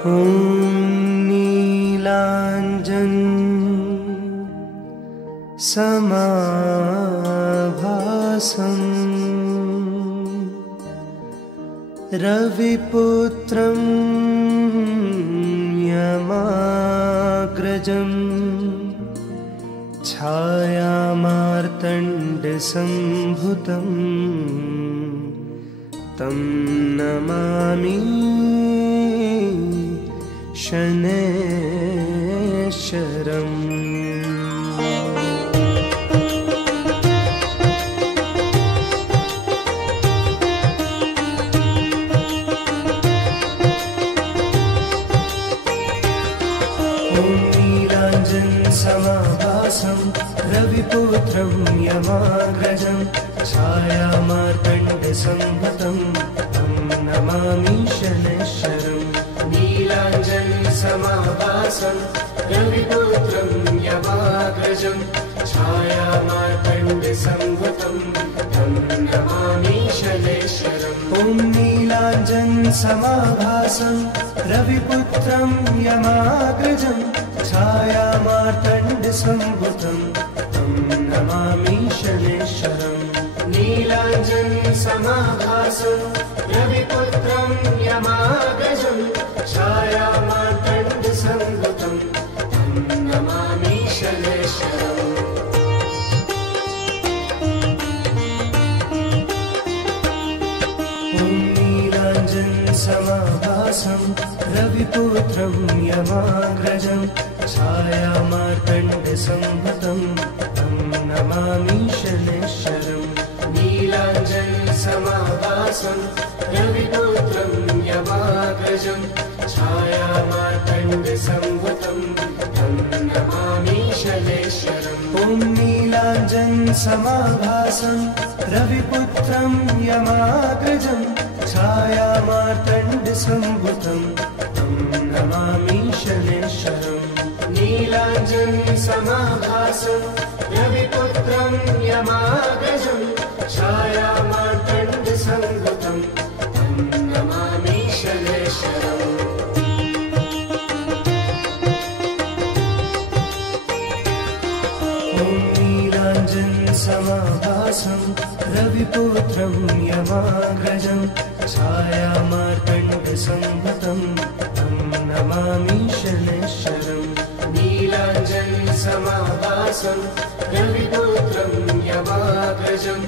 ॐ नीलाञ्जन समाभासम् रविपुत्रं यमाग्रजं छायामार्तण्डसम्भुतं तं नमामि शनैश्चरम्। समाभासं रविपुत्रं यमाग्रजं छायामार्तण्डसम्भुतं तं नमामि शनैश्चरम्। नीलाञ्जन समाभासं रविपुत्रं यमाग्रजं छायामार्तण्डसम्भुतं तं नमामि शनैश्चरम्। ॐ नीलाञ्जन समाभासं रविपुत्रं यमाग्रजं छायामार्तण्डसम्भुतं तं नमामि शनैश्चरम्। नीलाञ्जन समाभासं रविपुत्रं यमाग्रजं छायामार्तण्डसम्भुतं तं नमामि शनैश्चरम्। ॐ नीलाञ्जन समाभासं रविपुत्रं यमाग्रजं छायामार्तण्डसम्भुतं तं नमामि शनैश्चरम्। नीलाञ्जन समाभासं रविपुत्रं यमाग्रजं छायामार्तण्डसम्भुतं तं नमामि शनैश्चरम्। ॐ नीलाञ्जन समाभासं रविपुत्रं यमाग्रजं छायामार्तण्डसम्भुतं तं नमामि शनैश्चरम्। नीलाञ्जन समाभासं रविपुत्रं यमाग्रजं छायामार्तण्डसम्भुतं तं नमामि शनैश्चरम्। ॐ नीलाञ्जन समाभासं रविपुत्रं यमाग्रजं छायामार्तण्डसम्भुतं तं नमामि शनैश्चरम्। नीलाञ्जन समाभासं रविपुत्रं यमाग्रजं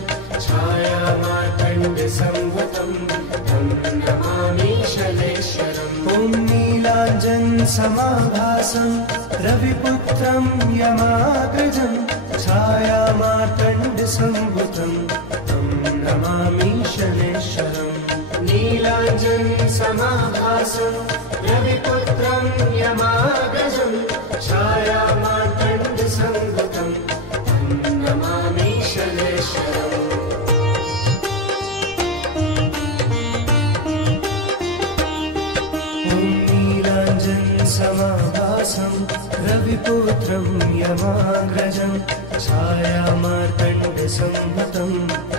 छायामार्तण्डसम्भुतं तं नमामि शनैश्चरम्। ॐ नीलाञ्जन समाभासं रविपुत्रं यमाग्रजं छायामार्तण्डसम्भुतं तं नमामि शनैश्चरम्। नीलाञ्जन समाभासं रविपुत्रं यमाग्रजं छायामार्तण्डसम्भुतं तं नमामि शनैश्चरम्। ॐ नीलाञ्जन समाभासं रविपुत्रं यमाग्रजं छायामार्तण्डसम्भुतं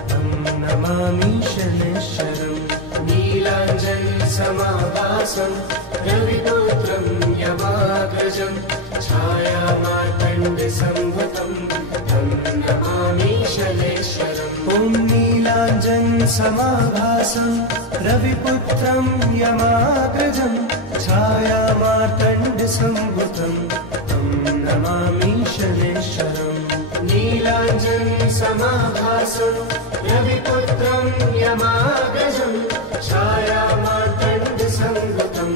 तं नमामि शनैश्चरम्। नीलाञ्जन समाभासं रविपुत्रं यमाग्रजं छायामार्तण्डसम्भुतं तं नमामि शनैश्चरम्। ॐ नीलाञ्जन समाभासं रविपुत्रं यमाग्रजं छायामार्तण्डसम्भुतं तं नमामि शनैश्चरम्। नीलाञ्जन समाभासं रविपुत्रं यमाग्रजं छायामार्तण्डसम्भुतं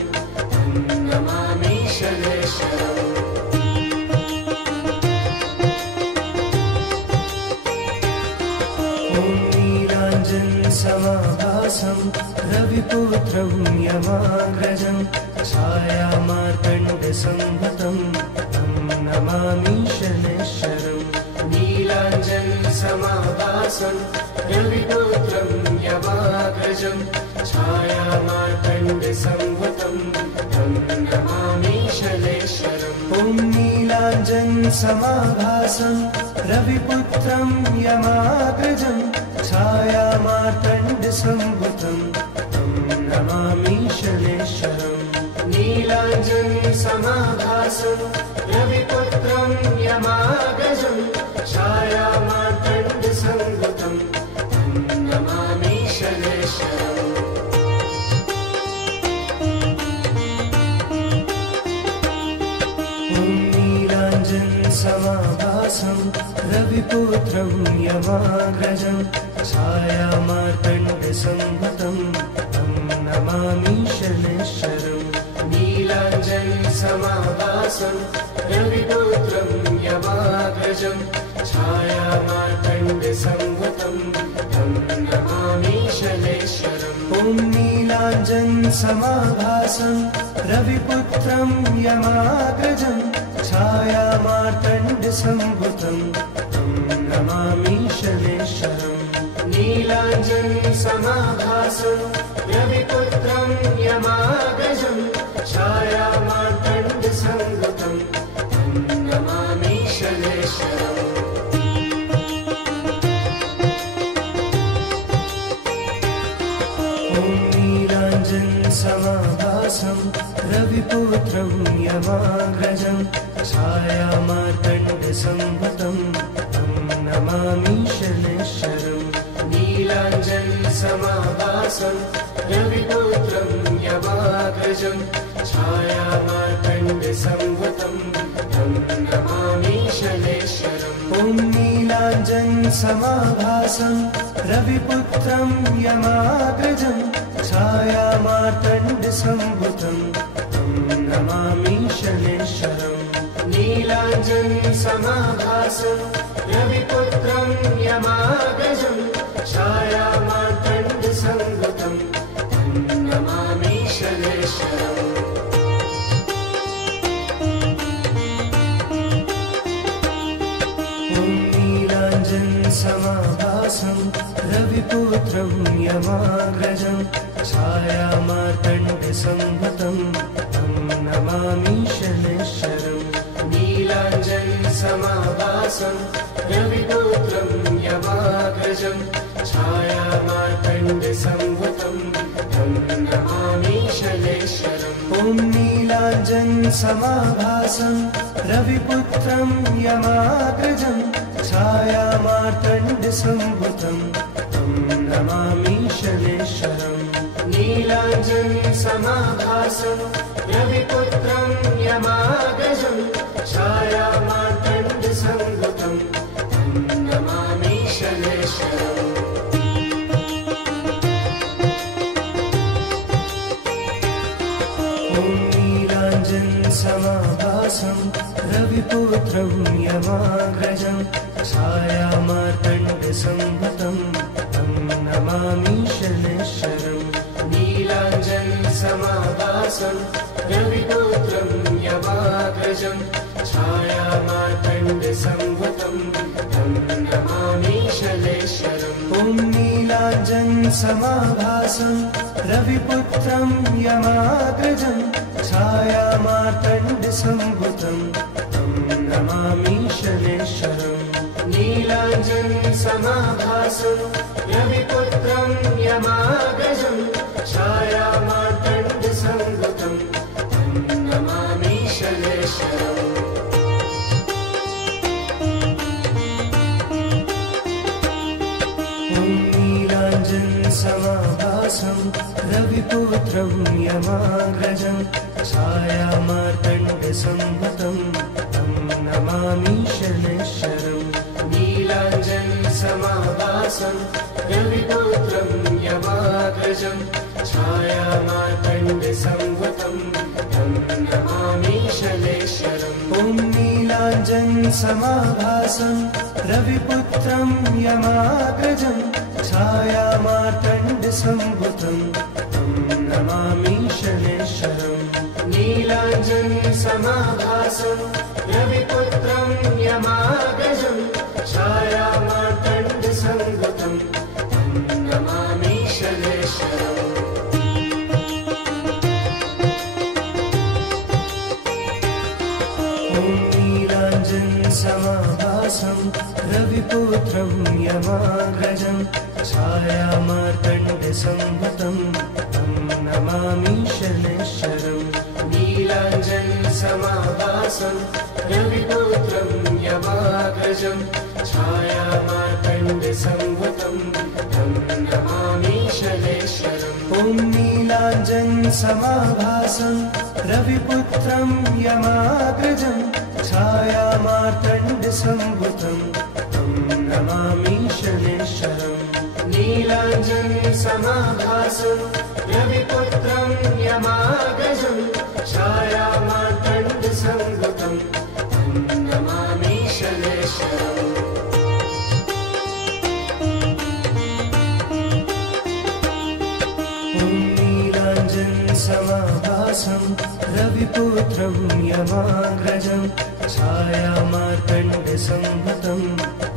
तं नमामि शनैश्चरम्। ॐ नीलाञ्जन समाभासं रविपुत्रं यमाग्रजं छायामार्तण्डसम्भुतं तं नमामि शनैश्चरम्। नीलाञ्जन समाभासं रविपुत्रं यमाग्रजं छायामार्तण्डसम्भुतं तं नमामि शनैश्चरम्। ॐ नीलाञ्जन समाभासं रविपुत्रं यमाग्रजं छायामार्तण्डसम्भुतं तं नमामि शनैश्चरम्। नीलाञ्जन समाभासं रविपुत्रं यमाग्रजं छायामार्तण्ड संवृतं तं नमामि शनैश्वरम्। ॐ नीलाञ्जन समाभासं रविपुत्रं यमाग्रजं छायामार्तण्ड संवृतं तं नमामि शनैश्वरम्। नीलाञ्जन समाभासं रविपुत्रं यमाग्रजं छायामार्तण्ड संवृतं तं नमामि शनैश्वरम्। ॐ नीलाञ्जन समाभासं रविपुत्रं यमाग्रजं छायामार्तण्ड संवृतं तं नमामि शनैश्वरम्। नीलाञ्जन समाभासं रविपुत्रं यमाग्रजं छायामार्तण्ड संवृतं तं नमामि शनैश्वरम्। ॐ नीलाञ्जन समाभासं रविपुत्रं यमाग्रजं छायामार्तण्ड संवृतं तं नमामि शनैश्वरम्। नीलाञ्जन समाभासं रविपुत्रं यमाग्रजं छायामार्तण्ड संवृतं तं नमामि शनैश्वरम्। ॐ नीलाञ्जन समाभासं रविपुत्रं यमाग्रजं छायामार्तण्ड संवृतं तं नमामि शनैश्वरम्। नीलाञ्जन समाभासं रविपुत्रं यमाग्रजं छायामार्तण्ड संवृतं तं नमामि शनैश्वरम्। ॐ नीलाञ्जन समाभासं रविपुत्रं यमाग्रजं छायामार्तण्ड संवृतं तं नमामि शनैश्वरम्। नीलाञ्जन समाभासं रविपुत्रं यमाग्रजं छायामार्तण्ड संवृतं तं नमामि शनैश्वरम्। ॐ नीलाञ्जन समाभासं रविपुत्रं यमाग्रजं छायामार्तण्ड संवृतं तं नमामि शनैश्वरम्। नीलाञ्जन समाभासं रविपुत्रं यमाग्रजं छायामार्तण्ड संवृतं तं नमामि शनैश्वरम्। ॐ नीलाञ्जन समाभासं रविपुत्रं यमाग्रजं छायामार्तण्ड संवृतं तं नमामि शनैश्वरम्। नीलाञ्जन समाभासं रविपुत्रं यमाग्रजं छायामार्तण्ड संवृतं तं नमामि शनैश्वरम्। ॐ नीलाञ्जन समाभासं रविपुत्रं यमाग्रजं छायामार्तण्ड संवृतं तं नमामि शनैश्वरम्। नीलाञ्जन समाभासं रविपुत्रं यमाग्रजं छायामार्तण्ड संवृतं तं नमामि शनैश्वरम्। ॐ नीलाञ्जन समाभासं रविपुत्रं यमाग्रजं छायामार्तण्ड संवृतं तं नमामि शनैश्वरम्। नीलाञ्जन समाभासं रविपुत्रं यमाग्रजं छायामार्तण्ड संवृतं तं नमामि शनैश्वरम्। ॐ नीलाञ्जन समाभासं रविपुत्रं यमाग्रजं छायामार्तण्ड संवृतं तं नमामि शनैश्वरम्। नीलाञ्जन समाभासं रविपुत्रं यमाग्रजं छायामार्तण्ड संवृतं तं नमामि शनैश्वरम्। ॐ नीलाञ्जन समाभासं रविपुत्रं यमाग्रजं छायामार्तण्ड संवृतं तं नमामि शनैश्वरम्। समाभासं रविपुत्रं यमाग्रजं छायामार्तण्डसंभूतं तं नमामि शनैश्वरम्। ॐ नीलाञ्जनसमाभासं रविपुत्रं यमाग्रजं छायामार्तण्डसंभूतं तं नमामि शनैश्वरम्। नीलाञ्जनसमाभासं रविपुत्रं यमाग्रजं छायामार्तण्डसंभूतं तं नमामि शनैश्वरम्। ॐ नीलाञ्जनसमाभासं रविपुत्रं यमाग्रजं छायामार्तण्डसंभूतं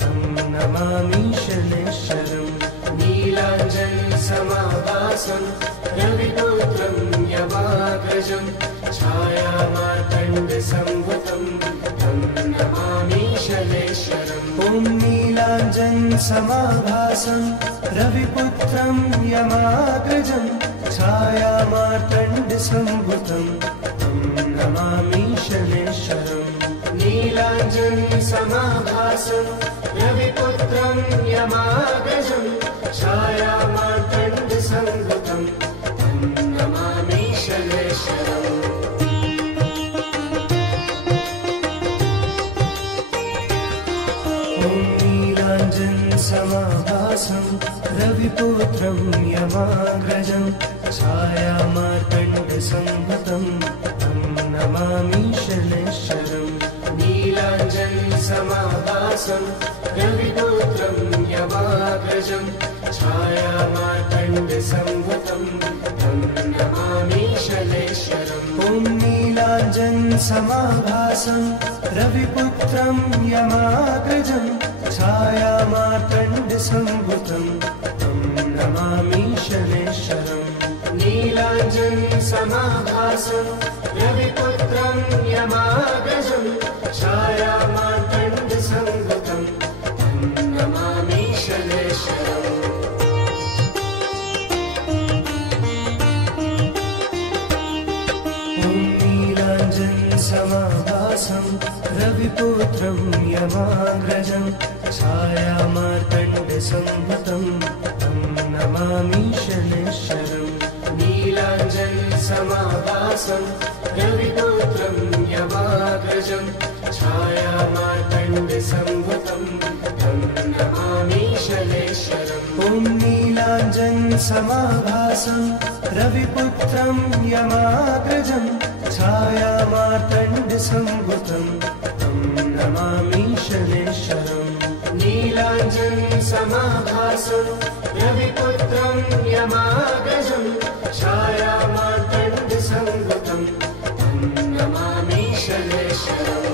तं नमामि शनैश्वरम्। नीलाञ्जनसमाभासं रविपुत्रं यमाग्रजं छायामार्तण्डसंभूतं तं नमामि शनैश्वरम्। ॐ नीलाञ्जनसमाभासं रविपुत्रं यमाग्रजं छायामार्तण्डसंभूतं तं नमामि शनैश्वरम्। नीलाञ्जनसमाभासं रविपुत्रं यमाग्रजं छायामार्तण्डसंभूतं तं नमामि शनैश्वरम्। ॐ नीलाञ्जनसमाभासं रविपुत्रं यमाग्रजं छायामार्तण्डसंभूतं तं नमामि शनैश्वरम्। नीलाञ्जनसमाभासं रविपुत्रं यमाग्रजं छायामार्तण्डसंभूतं तं नमामि शनैश्वरम्। ॐ नीलाञ्जनसमाभासं रविपुत्रं यमाग्रजं छायामार्तण्डसंभूतं तं नमामि शनैश्वरम्। नीलाञ्जनसमाभासं रविपुत्रं यमाग्रजं छायामार्तण्डसंभूतं तं नमामि शनैश्वरम्। ॐ नीलाञ्जनसमाभासं रविपुत्रं यमाग्रजं छायामार्तण्डसंभूतं तं नमामि शनैश्वरम्। नीलाञ्जनसमाभासं रविपुत्रं यमाग्रजं छायामार्तण्डसंभूतं तं नमामि शनैश्वरम्। ॐ नीलाञ्जनसमाभासं रविपुत्रं यमाग्रजं छायामार्तण्डसंभूतं तं नमामि शनैश्वरम्। नीलाञ्जनसमाभासं रविपुत्रं यमाग्रजं छायामार्तण्डसंभूतं तं नमामि शनैश्वरम्।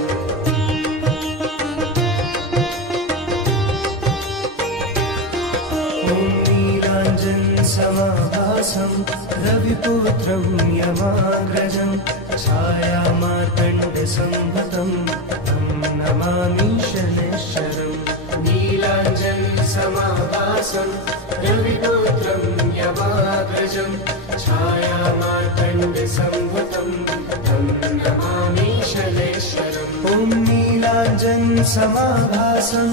ॐ नीलाञ्जनसमाभासं रविपुत्रं यमाग्रजं छायामार्तण्डसंभूतं तं नमामि शनैश्वरम्। नीलाञ्जनसमाभासं रविपुत्रं यमाग्रजं छायामार्तण्डसंभूतं तं नमामि शनैश्वरम्। ॐ नीलाञ्जनसमाभासं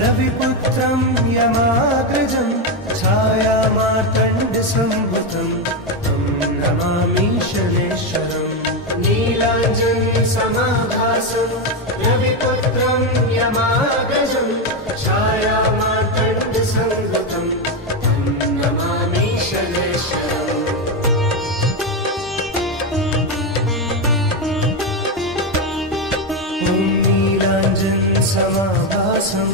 रविपुत्रं यमाग्रजं छायामार्तण्डसंभूतं तं नमामि शनैश्वरम्। नीलाञ्जनसमाभासं रविपुत्रं यमाग्रजं छायामार्तण्डसंभूतं तं नमामि शनैश्वरम्। ॐ नीलाञ्जनसमाभासं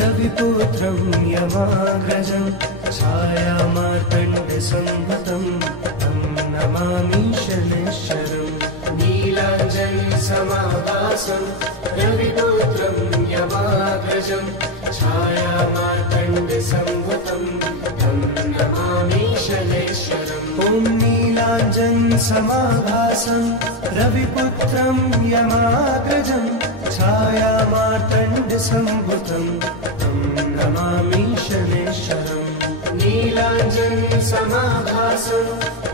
रविपुत्रं यमाग्रजं छायामार्तण्डसंभूतं तं नमामि शनैश्वरम्। नीलाञ्जनसमाभासं रविपुत्रं यमाग्रजं छायामार्तण्डसंभूतं तं नमामि शनैश्वरम्। ॐ नीलाञ्जनसमाभासं रविपुत्रं यमाग्रजं छायामार्तण्डसंभूतं तं नमामि शनैश्वरम्। नीलाञ्जनसमाभासं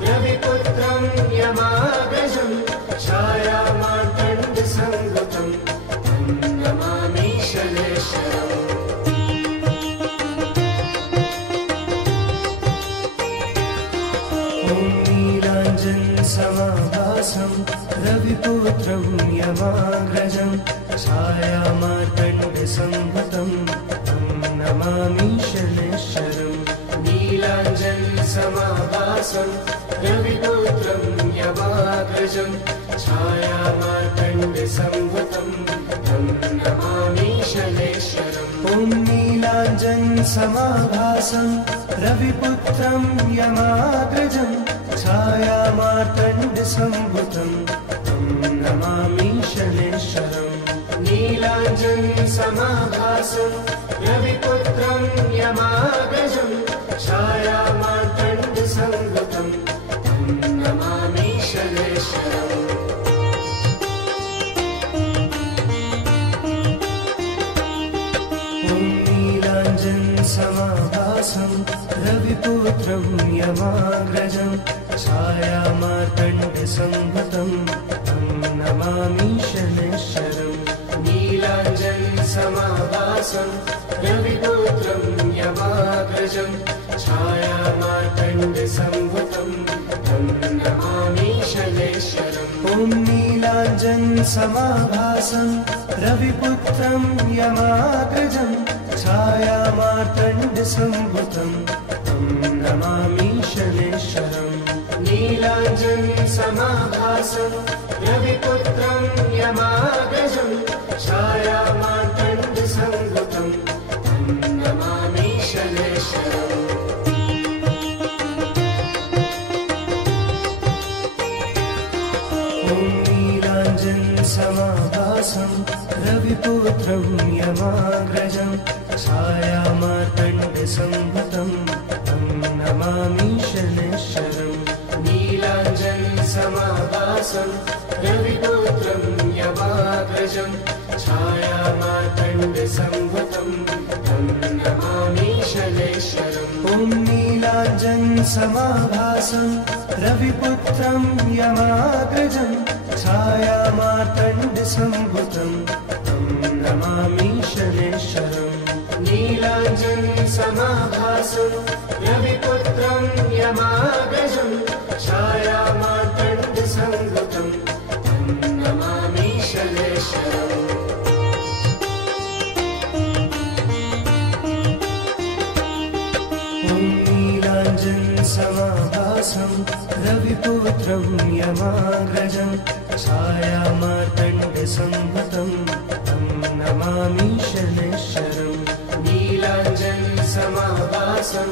रविपुत्रं यमाग्रजं छायामार्तण्डसंभूतं नीलाञ्जनसमाभासं रविपुत्रं यमाग्रजं छायामार्तण्डसम्भुतं तं नमामि शनैश्वरम्। नीलाञ्जनसमाभासं रविपुत्रं यमाग्रजं छायामार्तण्डसम्भुतं तं नमामि शनैश्वरम्। ॐ नीलाञ्जनसमाभासं रविपुत्रं यमाग्रजं छायामार्तण्डसम्भुतं तं नमामि शनैश्वरम्। नीलाञ्जनसमाभासं रविपुत्रं यमाग्रजं छायामार्तण्डसम्भुतं तं नमामि शनैश्वरम्। नीलाञ्जनसमाभासं रविपुत्रं यमाग्रजं छायामार्तण्डसम्भुतं तं नमामि शनैश्वरम्। नीलाञ्जनसमाभासं रविपुत्रं यमाग्रजं छायामार्तण्डसम्भुतं तं नमामि शनैश्वरम्। ॐ नीलाञ्जनसमाभासं रविपुत्रं यमाग्रजं छायामार्तण्डसम्भुतं तं नमामि शनैश्वरम्। नीलाञ्जनसमाभासं रविपुत्रं यमाग्रजं छायामार्तण्डसम्भुतं तं नमामि शनैश्वरम्। ॐ नीलाञ्जनसमाभासं रविपुत्रं यमाग्रजं छायामार्तण्डसम्भुतं तं नमामि शनैश्वरम्। नीलाञ्जनसमाभासं रविपुत्रं यमाग्रजं छायामार्तण्डसम्भुतं तं नमामि शनैश्वरम्। ॐ नीलाञ्जनसमाभासं रविपुत्रं यमाग्रजं छायामार्तण्डसम्भुतं तं नमामि शनैश्वरम्। नीलाञ्जनसमाभासं रविपुत्रं यमाग्रजं छायामार्तण्डसम्भुतं तं नमामि शनैश्वरम्। ॐ नीलाञ्जनसमाभासं रविपुत्रं यमाग्रजं छायामार्तण्डसम्भुतं तं नमामि शनैश्वरम्। नीलाञ्जनसमाभासं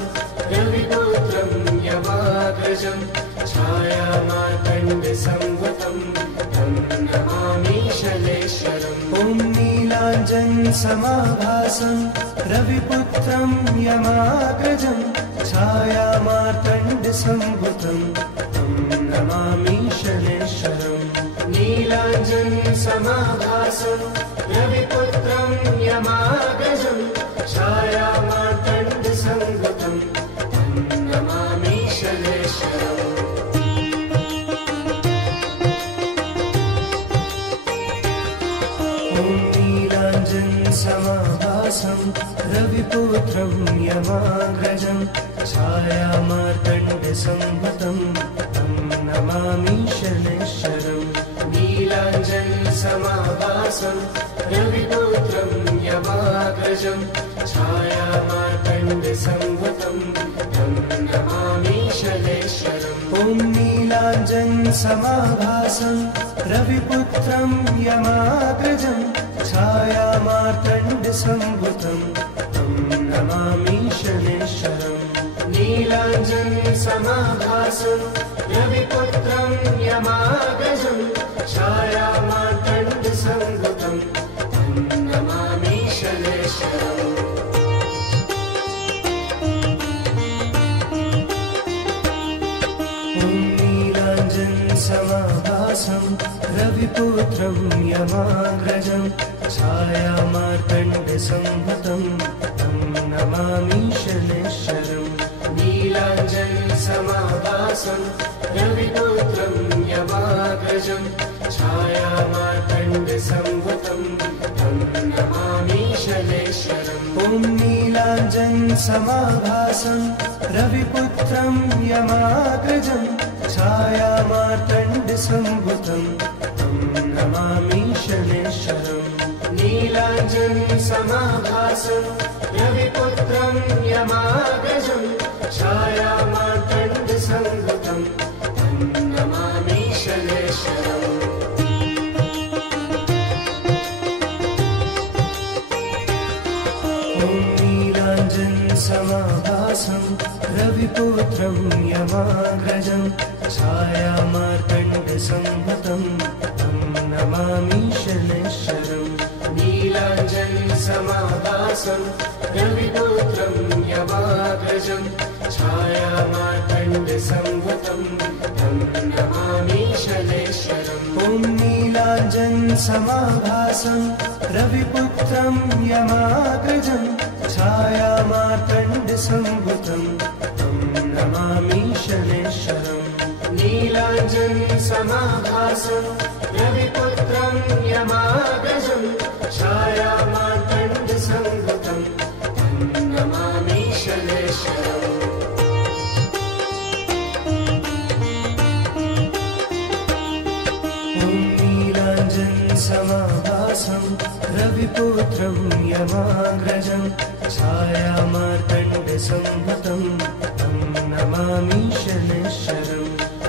रविपुत्रं यमाग्रजं छायामार्तण्डसम्भुतं तं नमामि शनैश्वरम्। ॐ नीलाञ्जनसमाभासं रविपुत्रं यमाग्रजं छायामार्तण्डसम्भुतं तं नमामि शनैश्वरम्। नीलाञ्जनसमाभासं रविपुत्रं यमाग्रजं छायामार्तण्डसम्भुतं तं नमामि शनैश्वरम्। ॐ नीलाञ्जनसमाभासं रविपुत्रं यमाग्रजं छायामार्तण्डसम्भुतं तं नमामि शनैश्वरम्। नीलाञ्जनसमाभासं रविपुत्रं यमाग्रजं छायामार्तण्डसम्भुतं तं नमामि शनैश्वरम्। ॐ नीलाञ्जनसमाभासं रविपुत्रं यमाग्रजं छायामार्तण्डसम्भुतं तं नमामि शनैश्वरम्। नीलाञ्जनसमाभासं रविपुत्रं यमाग्रजं छायामार्तण्डसम्भुतं तं नमामि शनैश्वरम्। ॐ नीलाञ्जनसमाभासं रविपुत्रं यमाग्रजं छायामार्तण्डसम्भुतं तं नमामि शनैश्वरम्। नीलाञ्जनसमाभासं रविपुत्रं यमाग्रजं छायामार्तण्डसम्भुतं तं नमामि शनैश्वरम्। ॐ नीलाञ्जनसमाभासं रविपुत्रं यमाग्रजं छाया मार्तण्डसम्भुतं तं नमामि शनैश्वरम् नीलाञ्जनसमाभासं रविपुत्रं यमाग्रजं छायामार्तण्डसम्भुतं तं नमामि शनैश्वरम् समाभासं रविपुत्रं यमाग्रजं छायामार्तण्डसम्भुतं तं नमामि शनैश्वरम् नीलाञ्जनसमाभासं रविपुत्रं यमाग्रजं छायामार्तण्डसम्भुतं तं नमामि शनैश्वरम् ॐ नीलाञ्जनसमाभासं रविपुत्रं यमाग्रजं छायामार्तण्डसम्भुतं तं नमामि शनैश्वरम् नीलाञ्जनसमाभासं रविपुत्रं यमाग्रजं छायामार्तण्डसम्भुतं तं नमामि शनैश्वरम् ॐ नीलाञ्जनसमाभासं रविपुत्रं यमाग्रजं छायामार्तण्डसम्भुतं तं नमामि शनैश्वरम्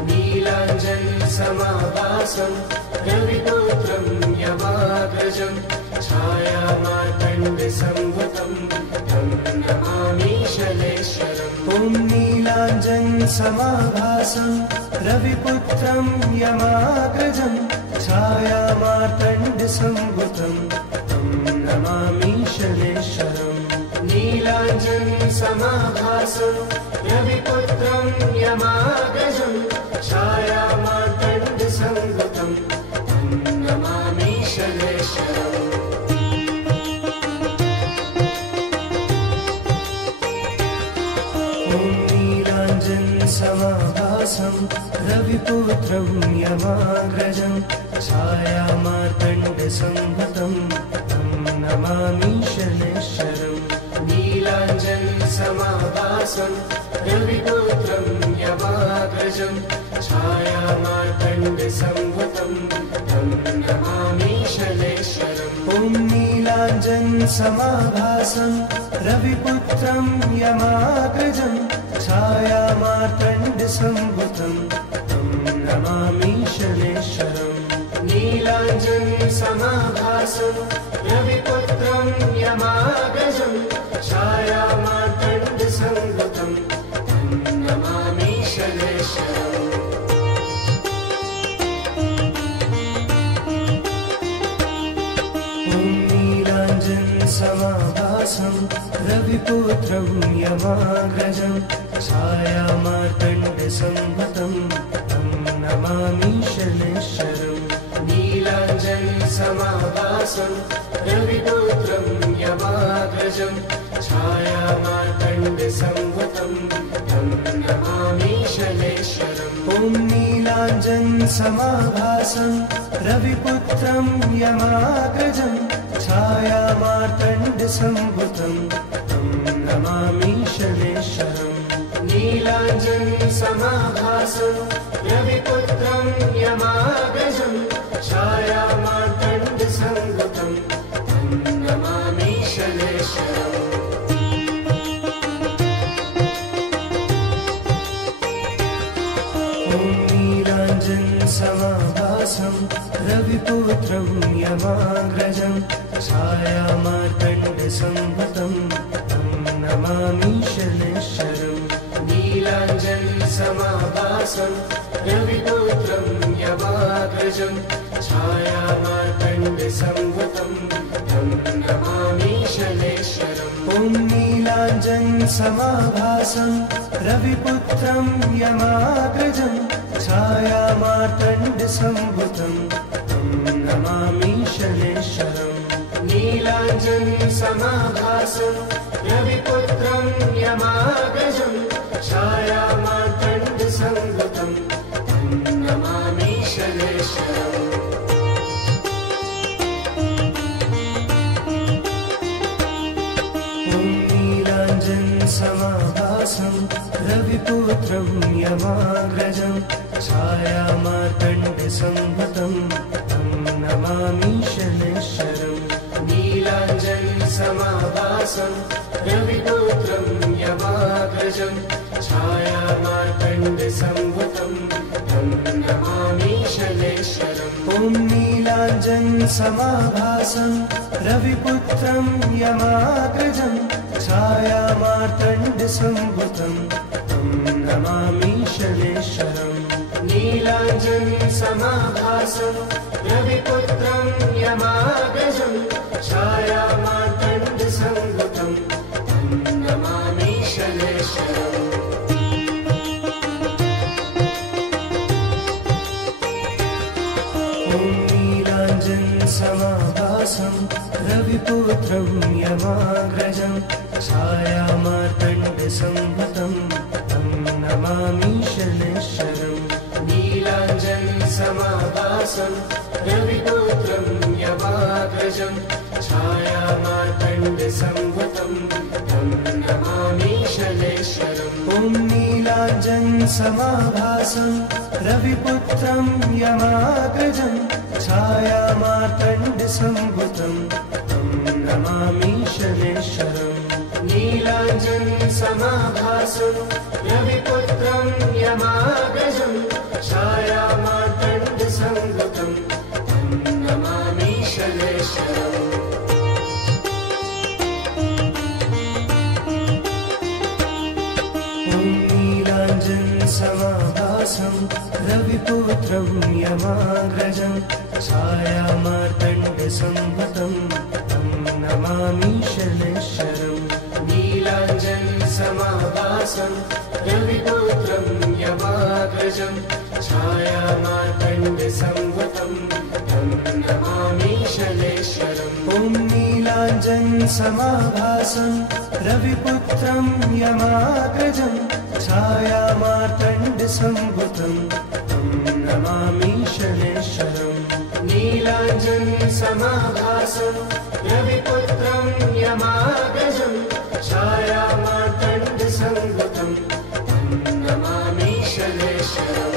नीलाञ्जनसमाभासं रविपुत्रं यमाग्रजं छायामार्तण्डसम्भुतं तं नमामि शनैश्वरम् ॐ नीलाञ्जनसमाभासं रविपुत्रं यमाग्रजं छायामार्तण्डसम्भुतं तं नमामि शनैश्वरम् नीलाञ्जनसमाभासं रविपुत्रं यमाग्रजं छायामार्तण्डसम्भुतं तं नमामि शनैश्वरम् ॐ नीलाञ्जनसमाभासं रविपुत्रं यमाग्रजं छायामार्तण्डसम्भुतं तं नमामि शनैश्वरम् नीलाञ्जनसमाभासं रविपुत्रं यमाग्रजं छायामार्तण्डसम्भुतं तं नमामि शनैश्वरम् ॐ नीलाञ्जनसमाभासं रविपुत्रं यमाग्रजं छायामार्तण्डसम्भुतं तं नमामि शनैश्वरम् नीलाञ्जनसमाभासं रविपुत्रं यमाग्रजं छायामार्तण्डसम्भुतं तं नमामि शनैश्वरम् ॐ नीलाञ्जनसमाभासं रविपुत्रं यमाग्रजं छायामार्तण्डसम्भुतं तं नमामि शनैश्वरम् नीलाञ्जनसमाभासं रविपुत्रं यमाग्रजं छायामार्तण्डसम्भुतं तं नमामि शनैश्वरम् ॐ नीलाञ्जनसमाभासं रविपुत्रं यमाग्रजं छायामार्तण्डसम्भुतं तं नमामि शनैश्वरम् नीलाञ्जनसमाभासं रविपुत्रं यमाग्रजं छायामार्तण्डसम्भुतं तं नमामि शनैश्वरम् ॐ नीलाञ्जनसमाभासं रविपुत्रं यमाग्रजं छायामार्तण्डसम्भुतं तं नमामि शनैश्वरम् नीलाञ्जनसमाभासं रविपुत्रं यमाग्रजं छायामार्तण्डसम्भुतं तं नमामि शनैश्वरम् ॐ नीलाञ्जनसमाभासं रविपुत्रं यमाग्रजं छायामार्तण्डसम्भुतं तं नमामि शनैश्वरम् नीलाञ्जनसमाभासं रविपुत्रं यमाग्रजं छायामार्तण्डसम्भुतं तं नमामि शनैश्वरम् ॐ नीलाञ्जनसमाभासं रविपुत्रं यमाग्रजं छायामार्तण्डसम्भुतं नीलाञ्जनसमाभासं तं नमामि शनैश्चरम् नीलाञ्जनसमाभासं रविपुत्रं यमाग्रजं छायामार्तण्डसम्भुतं तं नमामि शनैश्चरम् ॐ नीलाञ्जनसमाभासं रविपुत्रं यमाग्रजं छायामार्तण्डसम्भुतं तं नमामि शनैश्चरम् नीलाञ्जनसमाभासं रविपुत्रं यमाग्रजं छायामार्तण्डसम्भुतं तं नमामि शनैश्चरम् ॐ नीलाञ्जनसमाभासं रविपुत्रं यमाग्रजं छायामार्तण्डसम्भुतं तं नमामि शनैश्चरम् नीलाञ्जनसमाभासं रविपुत्रं यमाग्रजं छायामार्तण्डसम्भुतं तं नमामि शनैश्चरम् ॐ नीलाञ्जनसमाभासं रविपुत्रं यमाग्रजं छायामार्तण्डसम्भुतं तं नमामि शनैश्चरम् नीलाञ्जनसमाभासं रविपुत्रं यमाग्रजं छायामार्तण्डसम्भुतं तं नमामि शनैश्चरम् ॐ नीलाञ्जनसमाभासं रविपुत्रं यमाग्रजं छायामार्तण्डसम्भुतं तं नमामि शनैश्चरम् नीलाञ्जनसमाभासं रविपुत्रं यमाग्रजं छायामार्तण्डसम्भुतं तं नमामि शनैश्चरम् ॐ नीलाञ्जनसमाभासं रविपुत्रं यमाग्रजं छायामार्तण्डसम्भुतं तं नमामि शनैश्चरम् नीलाञ्जनसमाभासं रविपुत्रं यमाग्रजं छायामार्तण्डसम्भुतं तं नमामि शनैश्चरम्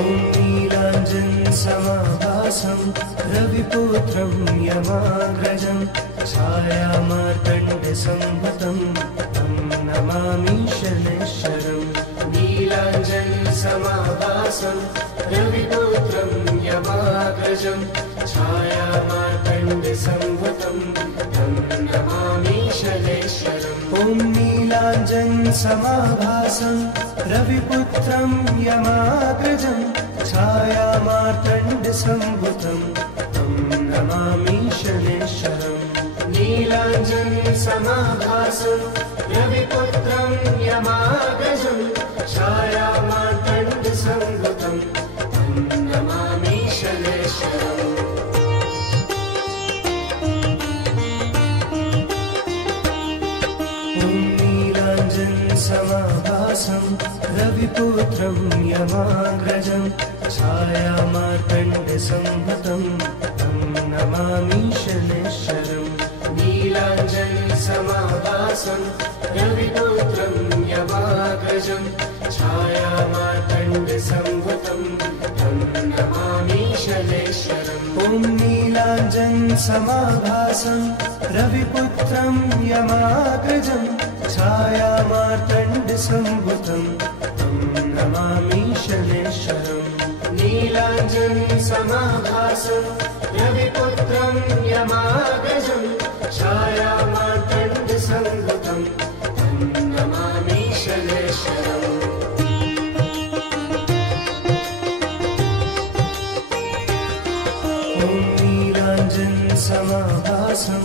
ॐ नीलाञ्जनसमाभासं रविपुत्रं यमाग्रजं छायामार्तण्डसम्भुतं तं नमामि शनैश्चरम् नीलाञ्जनसमाभासं रविपुत्रं यमाग्रजं छायामार्तण्डसम्भुतं तं नमामि शनैश्चरम् ॐ नीलाञ्जनसमाभासं रविपुत्रं यमाग्रजं छायामार्तण्डसम्भुतं तं नमामि शनैश्चरम् नीलाञ्जनसमाभासं रविपुत्रं यमाग्रजं छायामार्तण्डसम्भुतं तं नमामि शनैश्चरम् ॐ नीलाञ्जनसमाभासं रविपुत्रं यमाग्रजं छायामार्तण्डसम्भुतं तं नमामि शनैश्चरम् नीलाञ्जनसमाभासं रविपुत्रं यमाग्रजं छायामार्तण्डसम्भुतं तं नमामि शनैश्चरम् ॐ नीलाञ्जनसमाभासं रविपुत्रं यमाग्रजं छायामार्तण्डसम्भुतं तं नमामि शनैश्चरम् नीलाञ्जनसमाभासं रविपुत्रं यमाग्रजं छायामार्तण्डसम्भुतं तं नमामि शनैश्चरम् ॐ नीलाञ्जनसमाभासं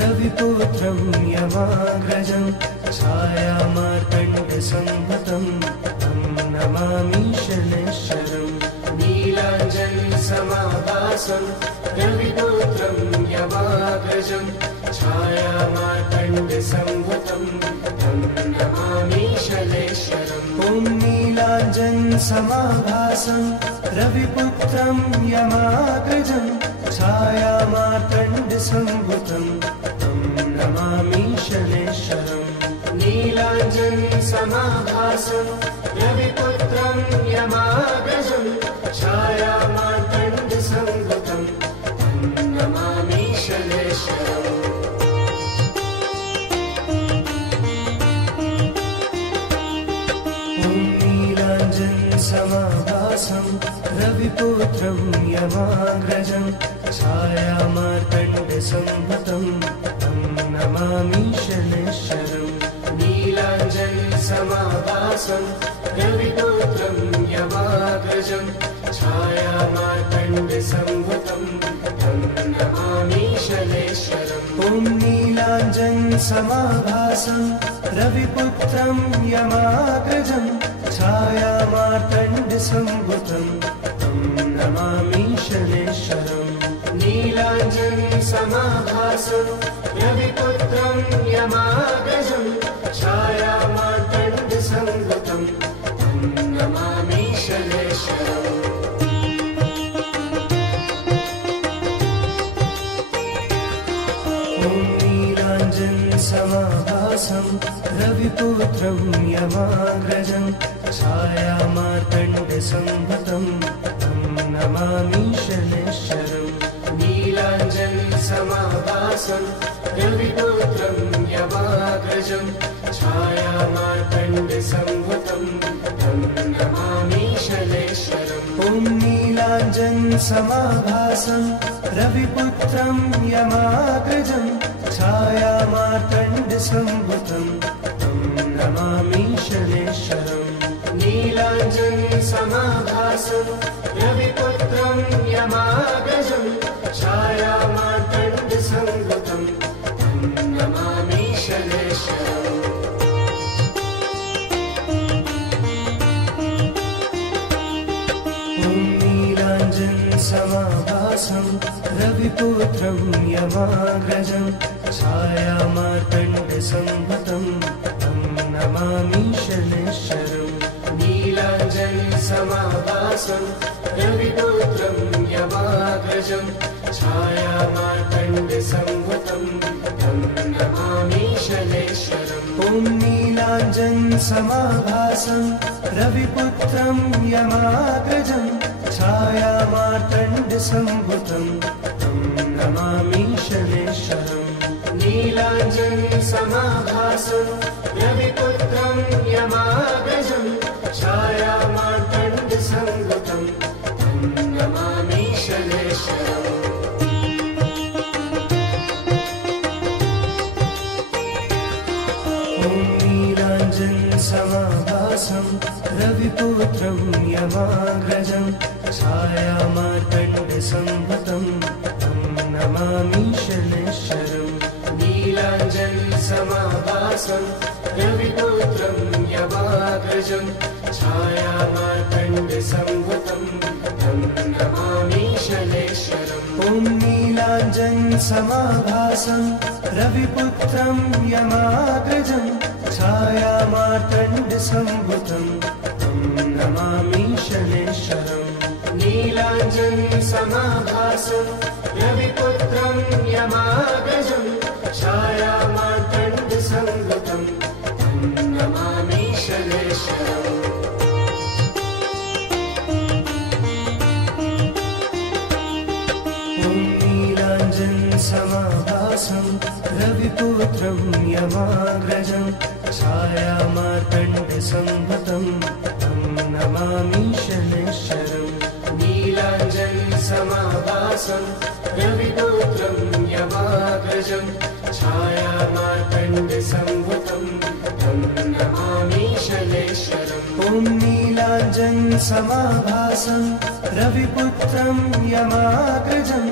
रविपुत्रं यमाग्रजं छायामार्तण्डसम्भुतं तं नमामि शनैश्चरम् नीलाञ्जनसमाभासं रविपुत्रं यमाग्रजं छायामार्तण्डसम्भुतं तं नमामि शनैश्चरम् ॐ नीलाञ्जनसमाभासं रविपुत्रं यमाग्रजं छायामार्तण्डसम्भुतं तं नमामि शनैश्चरम् नीलाञ्जनसमाभासं रविपुत्रं यमाग्रजं छायामार्तण्डसंभूतं तं नमामि शनैश्वरम्। नीलाञ्जनसमाभासं रविपुत्रं यमाग्रजं छायामार्तण्डसंभूतं तं नमामि शनैश्वरम्। नीलाञ्जनसमाभासं रविपुत्रं यमाग्रजं छायामार्तण्डसंभूतं तं नमामि शनैश्वरम्। ॐ नीलाञ्जनसमाभासं रविपुत्रं यमाग्रजं छायामार्तण्डसंभूतं तं नमामि शनैश्वरम्। नीलाञ्जनसमाभासं रविपुत्रं यमाग्रजं छायामार्तण्डसंभूतं तं नमामि शनैश्वरम्। ॐ नीलाञ्जनसमाभासं रविपुत्रं यमाग्रजं छायामार्तण्डसंभूतं तं नमामि शनैश्वरम्। नीलाञ्जनसमाभासं रविपुत्रं यमाग्रजं छायामार्तण्डसंभूतं तं नमामि शनैश्वरम्। ॐ नीलाञ्जनसमाभासं रविपुत्रं यमाग्रजं छायामार्तण्डसंभूतं तं नमामि शनैश्वरम्। नीलाञ्जनसमाभासं रविपुत्रं यमाग्रजं छायामार्तण्डसंभूतं तं नमामि शनैश्वरम्। ॐ नीलाञ्जनसमाभासं रविपुत्रं यमाग्रजं छायामार्तण्डसंभूतं तं नमामि शनैश्वरम्। नीलाञ्जनसमाभासं रविपुत्रं यमाग्रजं छायामार्तण्डसंभूतं तं नमामि शनैश्वरम्। ॐ नीलाञ्जनसमाभासं रविपुत्रं यमाग्रजं छायामार्तण्डसंभूतं तं नमामि शनैश्वरम्। नीलाञ्जनसमाभासं रविपुत्रं यमाग्रजं छायामार्तण्डसंभूतं तं नमामि शनैश्वरम्। ॐ नीलाञ्जनसमाभासं रविपुत्रं यमाग्रजं छायामार्तण्डसंभूतं तं नमामि शनैश्वरम्। नीलाञ्जनसमाभासं रविपुत्रं यमाग्रजं छायामार्तण्डसंभूतं तं नमामि शनैश्वरम्। ॐ नीलाञ्जनसमाभासं रविपुत्रं यमाग्रजं छायामार्तण्डसंभूतं तं नमामि शनैश्वरम्। नीलाञ्जनसमाभासं रविपुत्रं यमाग्रजं छायामार्तण्डसंभूतं तं नमामि शनैश्वरम्। ॐ नीलाञ्जनसमाभासं रविपुत्रं यमाग्रजं छायामार्तण्डसंभूतं तं नमामि शनैश्वरम्। नीलाञ्जनसमाभासं रविपुत्रं यमाग्रजं छायामार्तण्डसंभूतं तं नमामि शनैश्वरम्। ॐ नीलाञ्जनसमाभासं रविपुत्रं यमाग्रजं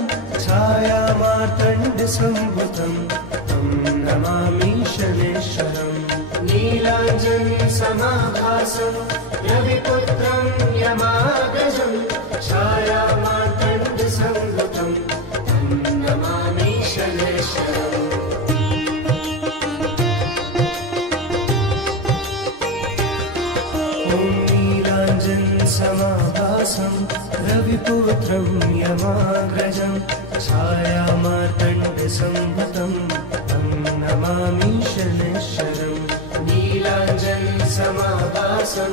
छायामार्तण्डसंभूतं तं नमामि शनैश्वरम्। नीलाञ्जनसमाभासं रविपुत्रं यमाग्रजं छायामार्तण्डसंभूतं तं नमामि शनैश्वरम्। ॐ नीलाञ्जनसमाभासं रविपुत्रं यमाग्रजं छायामार्तण्डसंभूतं तं नमामि शनैश्वरम्। समाभासं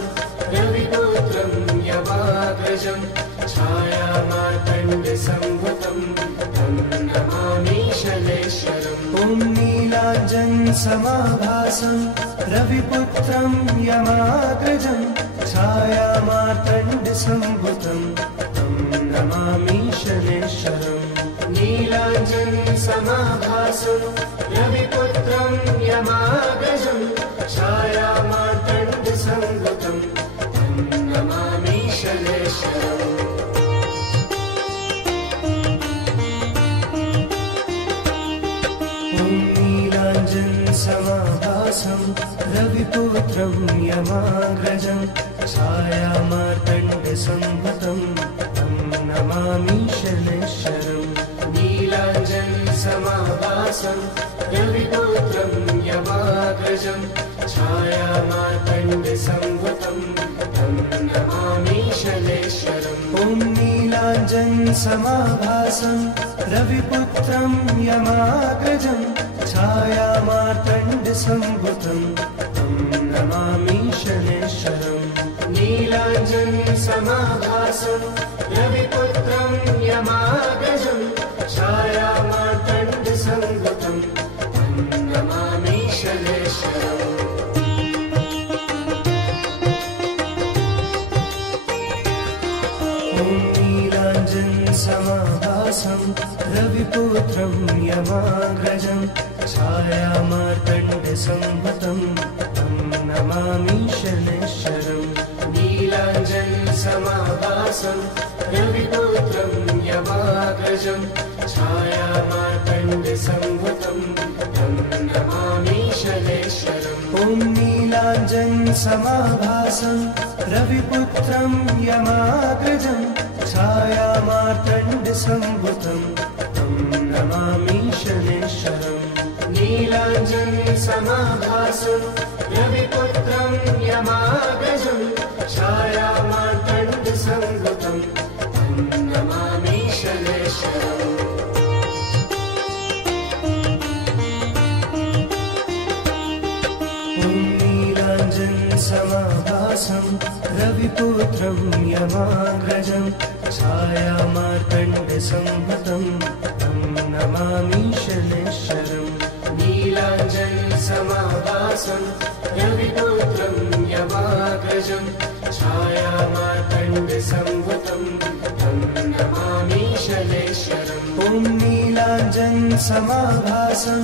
रविपुत्रं यमाग्रजं छायामार्तण्डसम्भुतं तं नमामि शनैश्वरम्। ॐ नीलाञ्जनसमाभासं रविपुत्रं यमाग्रजं छायामार्तण्डसम्भुतं तं नमामि शनैश्वरम्। नीलाञ्जनसमाभासं रविपुत्रं यमाग्रजं छायामार्तण्डसम्भुतं तं नमामि शनैश्वरम्। ॐ नीलाञ्जनसमाभासं रविपुत्रं यमाग्रजं छायामार्तण्डसम्भुतं तं नमामि शनैश्वरम्। नीलाञ्जनसमाभासं रविपुत्रं यमाग्रजं छायामार्तण्डसम्भुतं तं नमामि शनैश्वरम्। ॐ नीलाञ्जनसमाभासं रविपुत्रं यमाग्रजं छायामार्तण्डसम्भुतं तं नमामि शनैश्वरम्। नीलाञ्जनसमाभासं रविपुत्रं यमाग्रजं छायामार्तण्डसम्भुतं तं नमामि शनैश्वरम्। ॐ नीलाञ्जनसमाभासं रविपुत्रं यमाग्रजं छायामार्तण्डसम्भुतं तं नमामि शनैश्वरम्। नीलाञ्जनसमाभासं रविपुत्रं यमाग्रजं छायामार्तण्डसम्भुतं तं नमामि शनैश्वरम्। ॐ नीलाञ्जनसमाभासं रविपुत्रं यमाग्रजं छायामार्तण्डसम्भुतं तं नमामि शनैश्वरम्। नीलाञ्जनसमाभासं रविपुत्रं यमाग्रजं छायामार्तण्डसम्भुतं तं नमामि शनैश्वरम्। ॐ नीलाञ्जनसमाभासं रविपुत्रं यमाग्रजं छायामार्तण्डसम्भुतं तं नमामि शनैश्वरम्। नीलाञ्जनसमाभासं रविपुत्रं यमाग्रजं छायामार्तण्डसम्भुतं तं नमामि शनैश्वरम्। ॐ नीलाञ्जनसमाभासं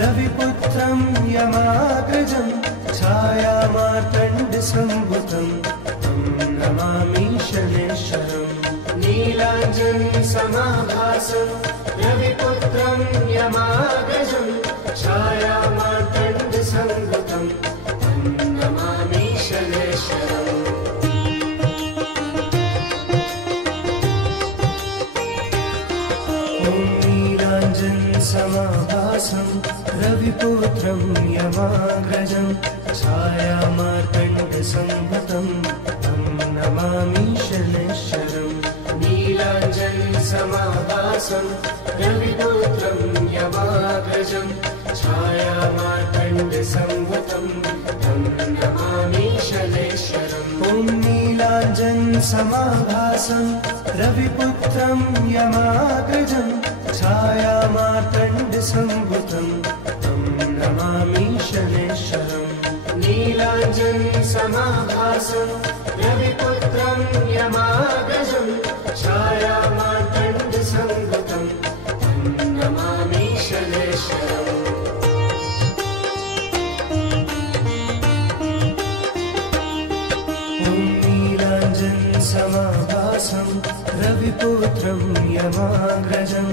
रविपुत्रं यमाग्रजं छायामार्तण्डसम्भुतं तं नमामि शनैश्वरम्। नीलाञ्जनसमाभासं रविपुत्रं यमाग्रजं छायामार्तण्डसम्भुतं तं नमामि शनैश्वरम्। ॐ नीलाञ्जनसमाभासं रविपुत्रं यमाग्रजं छायामार्तण्डसम्भुतं तं नमामि शनैश्वरम्। नीलाञ्जनसमाभासं रविपुत्रं यमाग्रजं छायामार्तण्डसम्भुतं तं नमामि शनैश्वरम्। ॐ नीलाञ्जनसमाभासं रविपुत्रं यमाग्रजं छायामार्तण्डसम्भुतं तं नमामि शनैश्वरम्। नीलाञ्जनसमाभासं रविपुत्रं यमाग्रजं छायामार्तण्डसम्भुतं तं नमामि शनैश्वरम्। ॐ नीलाञ्जनसमाभासं रविपुत्रं यमाग्रजं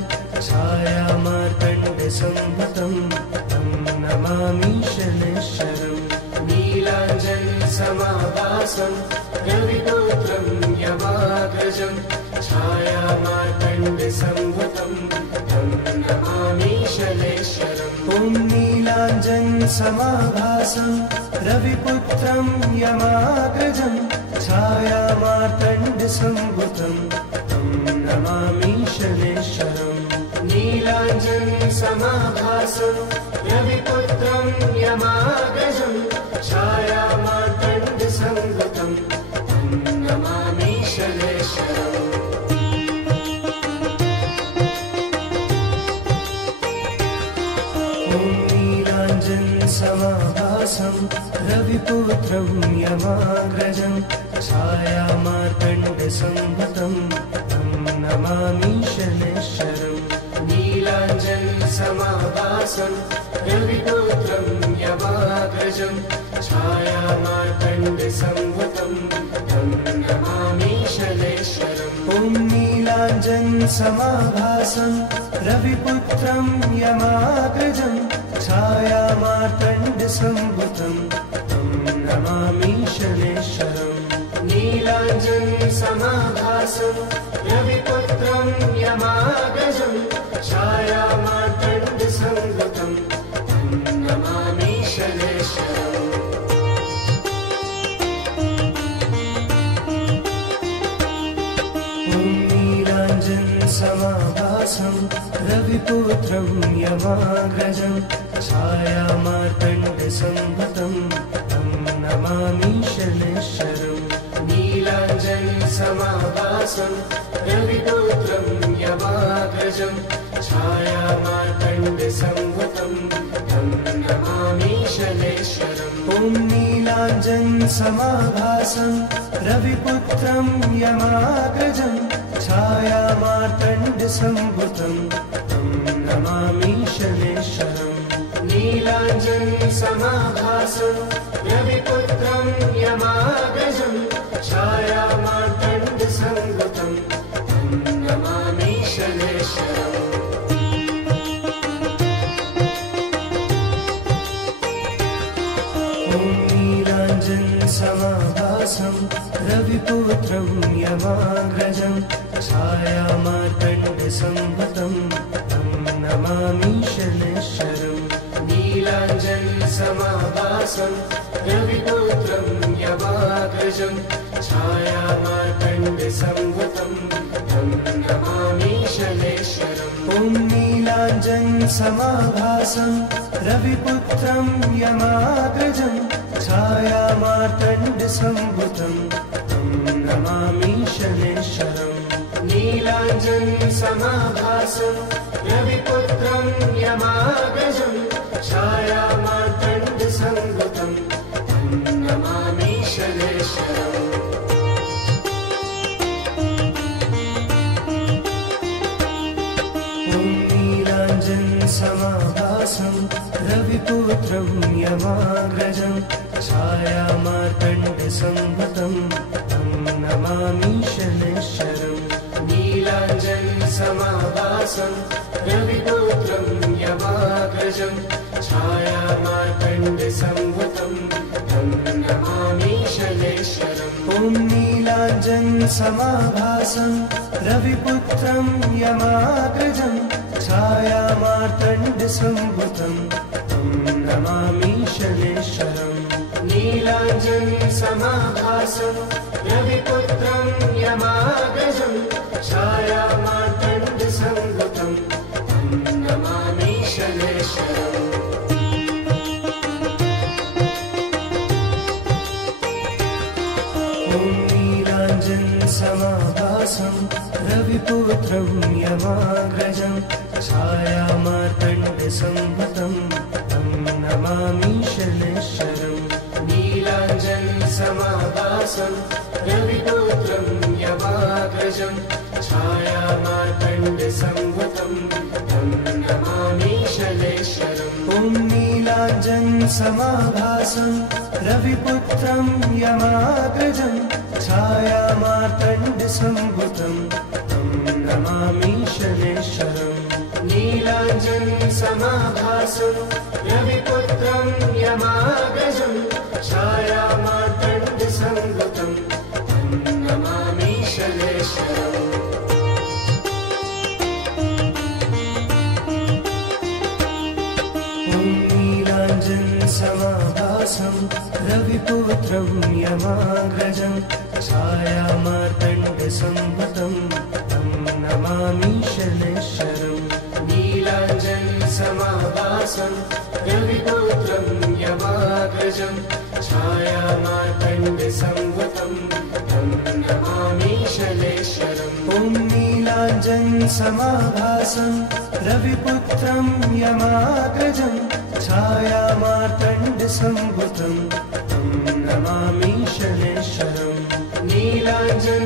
छायामार्तण्डसम्भुतं तं नमामि शनैश्वरम्। नीलाञ्जनसमाभासं रविपुत्रं यमाग्रजं छायामार्तण्डसम्भुतं तं नमामि शनैश्वरम्। ॐ नीलाञ्जनसमाभासं रविपुत्रं यमाग्रजं छायामार्तण्डसम्भुतं तं नमामि शनैश्वरम्। नीलाञ्जनसमाभासं रविपुत्रं यमाग्रजं छायामार्तण्डसम्भुतं रविपुत्रं यमाग्रजं छायामार्तण्डसंभूतं तं नमामि शनैश्चरम् नीलाञ्जनसमाभासं रविपुत्रं यमाग्रजं छायामार्तण्डसंभूतं तं नमामि शनैश्चरम् ॐ नीलाञ्जनसमाभासं रविपुत्रं यमाग्रजं छायामार्तण्डसंभूतं तं नमामि शनैश्चरम् नीलाञ्जनसमाभासं रविपुत्रं यमाग्रजं छायामार्तण्डसंभूतं तं नमामि शनैश्चरम् ॐ नीलाञ्जनसमाभासं रविपुत्रं यमाग्रजं छायामार्तण्डसंभूतं तं नमामि शनैश्चरम् नीलाञ्जनसमाभासं रविपुत्रं यमाग्रजं छायामार्तण्डसंभूतं तं नमामि शनैश्चरम् ॐ नीलाञ्जनसमाभासं रविपुत्रं यमाग्रजं छायामार्तण्डसंभूतं तं नमामि शनैश्चरम् नीलाञ्जनसमाभासं रविपुत्रं यमाग्रजं छायामार्तण्डसंभूतं तं नमामि शनैश्चरम् ॐ नीलाञ्जनसमाभासं रविपुत्रं यमाग्रजं छायामार्तण्डसंभूतं तं नमामि शनैश्चरम् नीलाञ्जनसमाभासं रविपुत्रं यमाग्रजं छायामार्तण्डसंभूतं तं नमामि शनैश्चरम् ॐ नीलाञ्जनसमाभासं रविपुत्रं यमाग्रजं छायामार्तण्डसंभूतं तं नमामि शनैश्चरम् नीलाञ्जनसमाभासं रविपुत्रं यमाग्रजं छायामार्तण्डसंभूतं तं नमामि शनैश्चरम् ॐ नीलाञ्जनसमाभासं रविपुत्रं यमाग्रजं छायामार्तण्डसंभूतं तं नमामि शनैश्चरम् नीलाञ्जनसमाभासं रविपुत्रं यमाग्रजं छायामार्तण्डसंभूतं तं नमामि शनैश्चरम् ॐ नीलाञ्जनसमाभासं रविपुत्रं यमाग्रजं छायामार्तण्डसंभूतं तं नमामि शनैश्चरम् नीलाञ्जनसमाभासं रविपुत्रं यमाग्रजं छायामार्तण्डसंभूतं तं नमामि शनैश्चरम् ॐ नीलाञ्जनसमाभासं रविपुत्रं यमाग्रजं छायामार्तण्डसंभूतं तं नमामि शनैश्चरम् नीलाञ्जनसमाभासं रविपुत्रं यमाग्रजं छायामार्तण्डसंभूतं तं नमामि शनैश्चरम् ॐ नीलाञ्जनसमाभासं रविपुत्रं यमाग्रजं छायामार्तण्डसंभूतं तं नमामि शनैश्चरम् नीलाञ्जनसमाभासं रविपुत्रं यमाग्रजं छायामार्तण्डसंभूतं तं नमामि शनैश्चरम् ॐ नीलाञ्जनसमाभासं रविपुत्रं यमाग्रजं छायामार्तण्डसंभूतं तं नमामि शनैश्चरम् नीलाञ्जनसमाभासं रविपुत्रं यमाग्रजं छायामार्तण्डसंभूतं तं नमामि शनैश्चरम् ॐ नीलाञ्जनसमाभासं रविपुत्रं यमाग्रजं छायामार्तण्डसंभूतं तं नमामि शनैश्वरम् नीलाञ्जनसमाभासं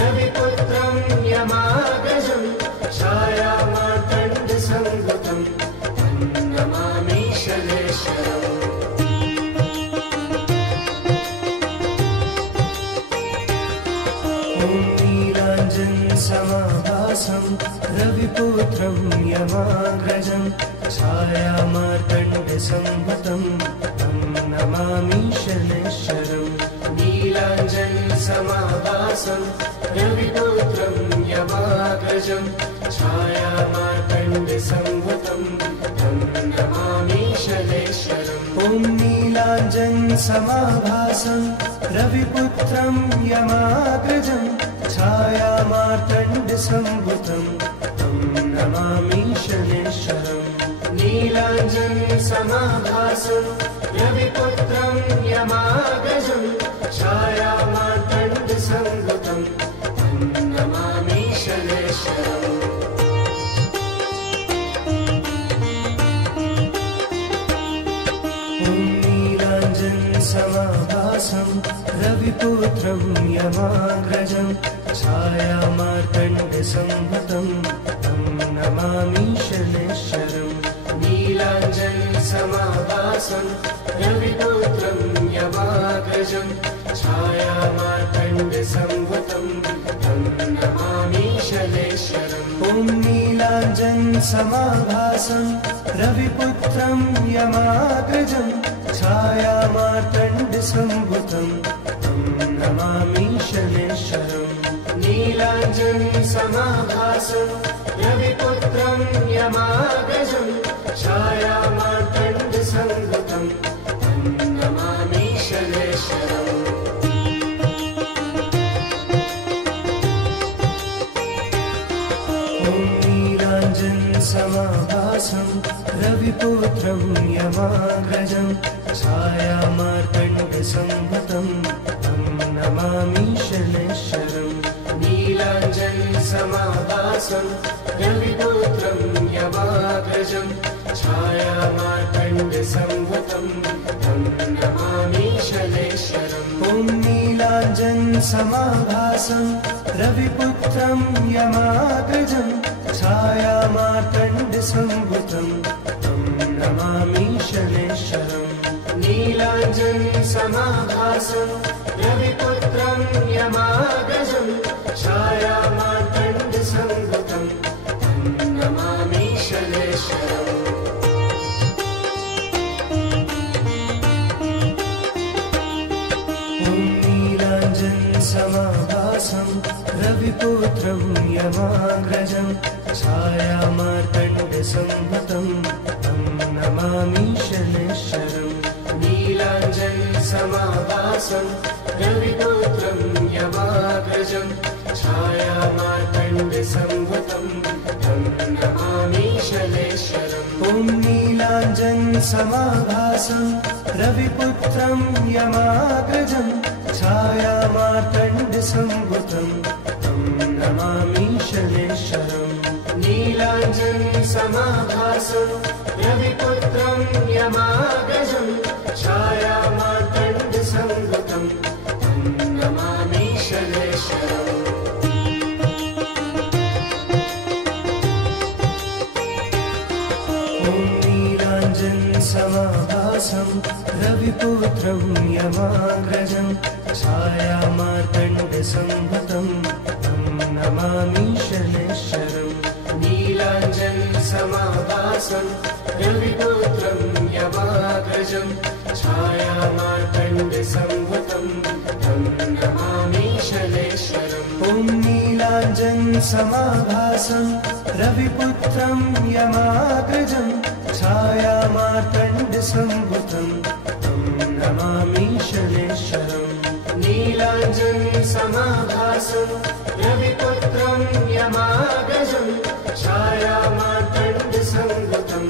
रविपुत्रं यमाग्रजं छायामार्तण्डसंभूतं तं नमामि शनैश्वरम् समाभासं रविपुत्रं यमाग्रजं छायामार्तण्डसंभूतं तं नमामि शनैश्वरम् नीलाञ्जनसमाभासं रविपुत्रं यमाग्रजं छायामार्तण्डसंभूतं तं नमामि शनैश्वरम् ॐ नीलाञ्जनसमाभासं रविपुत्रं यमाग्रजं छायामार्तण्डसंभूतं तं नमामि शनैश्वरम् नीलाञ्जनसमाभासं रविपुत्रं यमाग्रजं छायामार्तण्डसंभूतं तं नमामि शनैश्वरम् समाभासं रविपुत्रं यमाग्रजं छायामार्तण्डसंभूतं तं नमामि शनैश्वरम् नीलाञ्जनसमाभासं रविपुत्रं यमाग्रजं छायामार्तण्डसंभूतं तं नमामि शनैश्वरम् ॐ नीलाञ्जनसमाभासं रविपुत्रं यमाग्रजं छायामार्तण्डसंभूतं तं नमामि शनैश्वरम् नीलाञ्जनसमाभासं रविपुत्रं यमाग्रजं छायामार्तण्डसंभूतं तं नमामि शनैश्वरम् ॐ नीलाञ्जनसमाभासं रविपुत्रं यमाग्रजं छायामार्तण्डसंभूतं तं नमामि शनैश्वरम् नीलाञ्जनसमाभासं रविपुत्रं यमाग्रजं छायामार्तण्डसंभूतं तं नमामि शनैश्वरम् ॐ नीलाञ्जनसमाभासं रविपुत्रं यमाग्रजं छायामार्तण्डसंभूतं तं नमामि शनैश्वरम् नीलाञ्जनसमाभासं रविपुत्रं यमाग्रजं छायामार्तण्डसंभूतं तं नमामि शनैश्वरम् ॐ नीलाञ्जनसमाभासं रविपुत्रं यमाग्रजं छायामार्तण्डसंभूतं तं नमामि शनैश्वरम् नीलाञ्जनसमाभासं रविपुत्रं यमाग्रजं छायामार्तण्डसंभूतं तं नमामि शनैश्वरम् ॐ नीलाञ्जनसमाभासं रविपुत्रं यमाग्रजं छायामार्तण्डसंभूतं तं नमामि शनैश्वरम् नीलाञ्जनसमाभासं रविपुत्रं यमाग्रजं छायामार्तण्डसंभूतं तं नमामि शनैश्वरम् ॐ नीलाञ्जनसमाभासं रविपुत्रं यमाग्रजं छायामार्तण्डसंभूतं तं नमामि शनैश्वरम् नीलाञ्जनसमाभासं रविपुत्रं यमाग्रजं छायामार्तण्डसंभूतं तं नमामि शनैश्वरम् ॐ नीलाञ्जनसमाभासं रविपुत्रं यमाग्रजं छायामार्तण्डसंभूतं तं नमामि शनैश्वरम् नीलाञ्जनसमाभासं रविपुत्रं यमाग्रजं छायामार्तण्डसंभूतं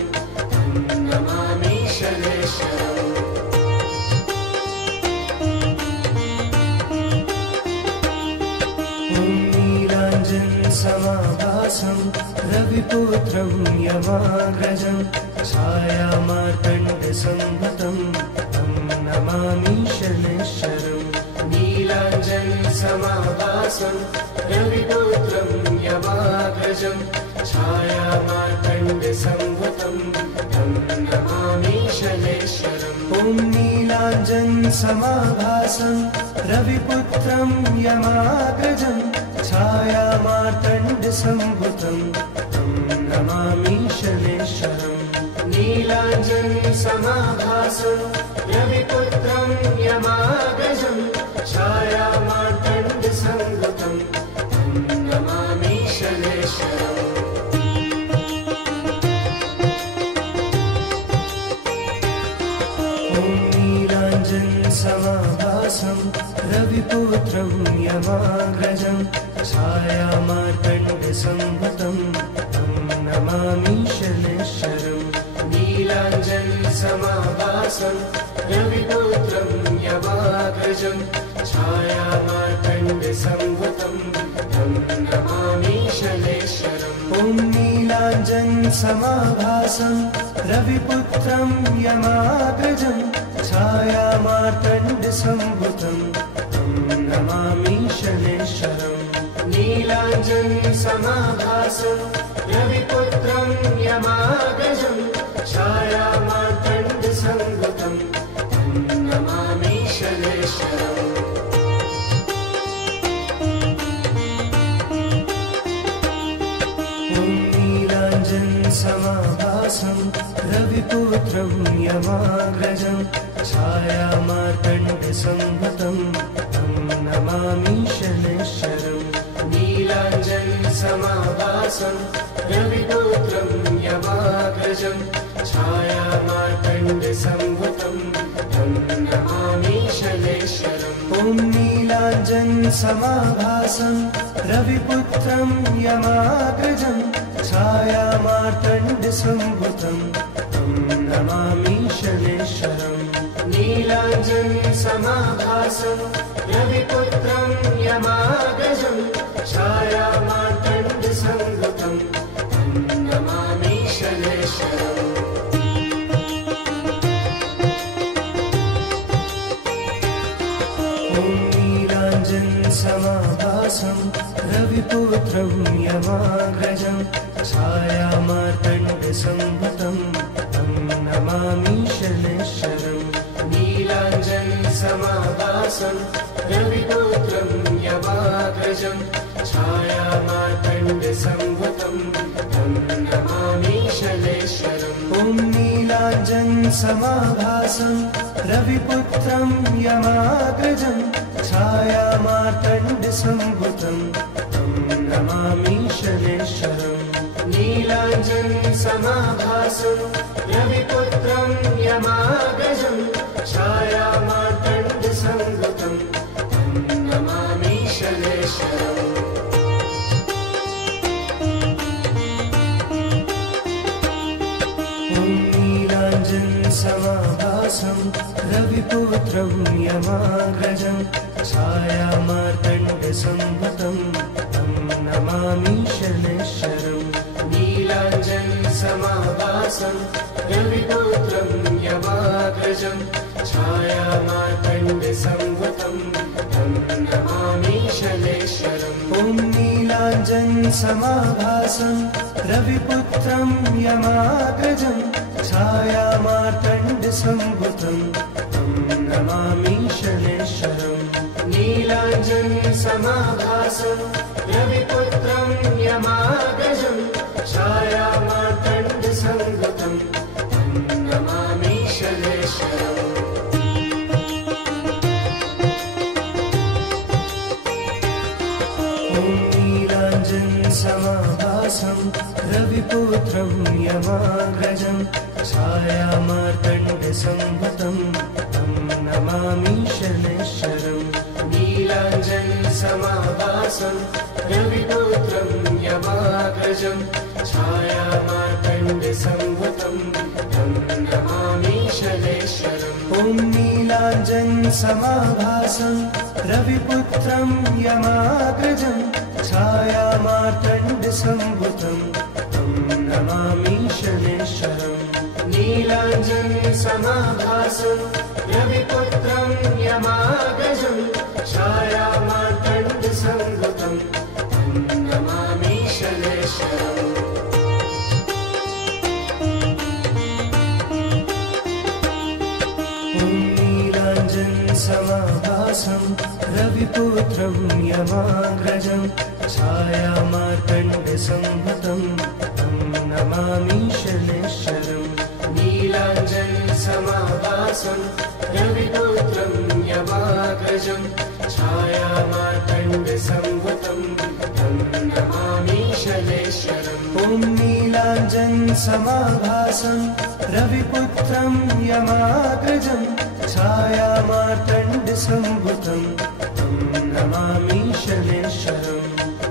तं नमामि शनैश्वरम् ॐ नीलाञ्जनसमाभासं रविपुत्रं यमाग्रजं छायामार्तण्डसंभूतं तं समाभासं रविपुत्रं यमाग्रजं छायामार्तण्डसंभूतं तं नमामि शनैश्वरम्। ॐ नीलाञ्जनसमाभासं रविपुत्रं यमाग्रजं छायामार्तण्डसंभूतं तं नमामि शनैश्वरम्। नीलाञ्जनसमाभासं रविपुत्रं यमाग्रजं छायामार्तण्डसंभूतं तं नमामि शनैश्वरम्। ॐ नीलाञ्जनसमाभासं रविपुत्रं यमाग्रजं छायामार्तण्डसंभूतं तं नमामि शनैश्वरम्। नीलाञ्जनसमाभासं रविपुत्रं यमाग्रजं छायामार्तण्डसंभूतं तं नमामि शनैश्वरम्। ॐ नीलाञ्जनसमाभासं रविपुत्रं यमाग्रजं छायामार्तण्डसंभूतं तं नमामि शनैश्वरम्। नीलाञ्जनसमाभासं रविपुत्रं यमाग्रजं छायामार्तण्डसंभूतं तं नमामि शनैश्वरम्। ॐ नीलाञ्जनसमाभासं रविपुत्रं यमाग्रजं छायामार्तण्डसंभूतं तं नमामि शनैश्वरम्। नीलाञ्जनसमाभासं रविपुत्रं यमाग्रजं छायामार्तण्डसंभूतं तं नमामि शनैश्वरम्। ॐ नीलाञ्जनसमाभासं रविपुत्रं यमाग्रजं छायामार्तण्डसंभूतं तं नमामि शनैश्वरम्। नीलाञ्जनसमाभासं रविपुत्रं यमाग्रजं छायामार्तण्डसंभूतं तं नमामि शनैश्वरम्। ॐ नीलाञ्जनसमाभासं रविपुत्रं यमाग्रजं छायामार्तण्डसंभूतं तं नमामि शनैश्वरम्। नीलाञ्जनसमाभासं रविपुत्रं यमाग्रजं छायामार्तण्डसंभूतं तं नमामि शनैश्वरम्। ॐ नीलाञ्जनसमाभासं रविपुत्रं यमाग्रजं छायामार्तण्डसंभूतं तं नमामि शनैश्वरम्। नीलाञ्जनसमाभासं रविपुत्रं यमाग्रजं छायामार्तण्डसंभूतं तं नमामि शनैश्वरम्। ॐ नीलाञ्जनसमाभासं रविपुत्रं यमाग्रजं छायामार्तण्डसंभूतं तं नमामि शनैश्वरम्। नीलाञ्जनसमाभासं रविपुत्रं यमाग्रजं छायामार्तण्डसंभूतं तं नमामि शनैश्वरम्। ॐ नीलाञ्जनसमाभासं रविपुत्रं यमाग्रजं छायामार्तण्डसंभूतं तं नमामि शनैश्वरम्। नीलाञ्जनसमाभासं रविपुत्रं यमाग्रजं छायामार्तण्डसंभूतं तं नमामि शनैश्वरम्। ॐ नीलाञ्जनसमाभासं रविपुत्रं यमाग्रजं छायामार्तण्डसंभूतं तं नमामि शनैश्वरम्। नीलाञ्जनसमाभासं रविपुत्रं यमाग्रजं छायामार्तण्डसंभूतं तं नमामि शनैश्वरम्। ॐ नीलाञ्जनसमाभासं रविपुत्रं यमाग्रजं छायामार्तण्डसंभूतं तं नमामि शनैश्वरम्। नीलाञ्जनसमाभासं रविपुत्रं यमाग्रजं छायामार्तण्डसंभूतं नीलाञ्जनसमाभासं रविपुत्रं यमाग्रजं छायामार्तण्डसंभूतं तं नमामि शनैश्वरम् नीलाञ्जनसमाभासं रविपुत्रं यमाग्रजं छायामार्तण्डसंभूतं तं नमामि शनैश्वरम् ॐ नीलाञ्जनसमाभासं रविपुत्रं यमाग्रजं छायामार्तण्डसंभूतं तं नमामि शनैश्वरम्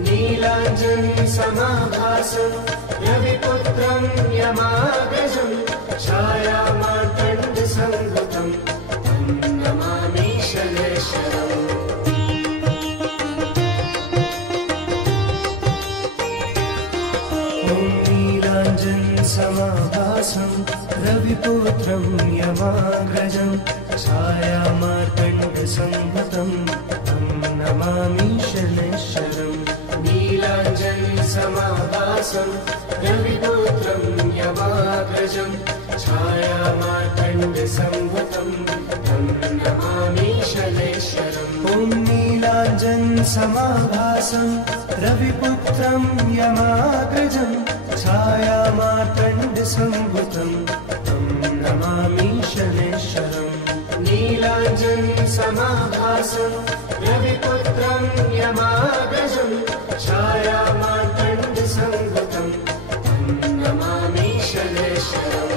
नीलाञ्जनसमाभासं रविपुत्रं यमाग्रजं छायामार्तण्डसंभूतं तं नमामि शनैश्वरम् ॐ नीलाञ्जनसमाभासं रविपुत्रं यमाग्रजं छायामार्तण्डसंभूतं तं नमामि शनैश्वरम् नीलाञ्जनसमाभासं रविपुत्रं यमाग्रजं छायामार्तण्डसंभूतं तं नमामि शनैश्वरम् ॐ नीलाञ्जनसमाभासं रविपुत्रं यमाग्रजं छायामार्तण्डसंभूतं तं नमामि शनैश्वरम् नीलाञ्जनसमाभासं रविपुत्रं यमाग्रजं छायामार्तण्डसंभूतं तं नमामि शनैश्वरम्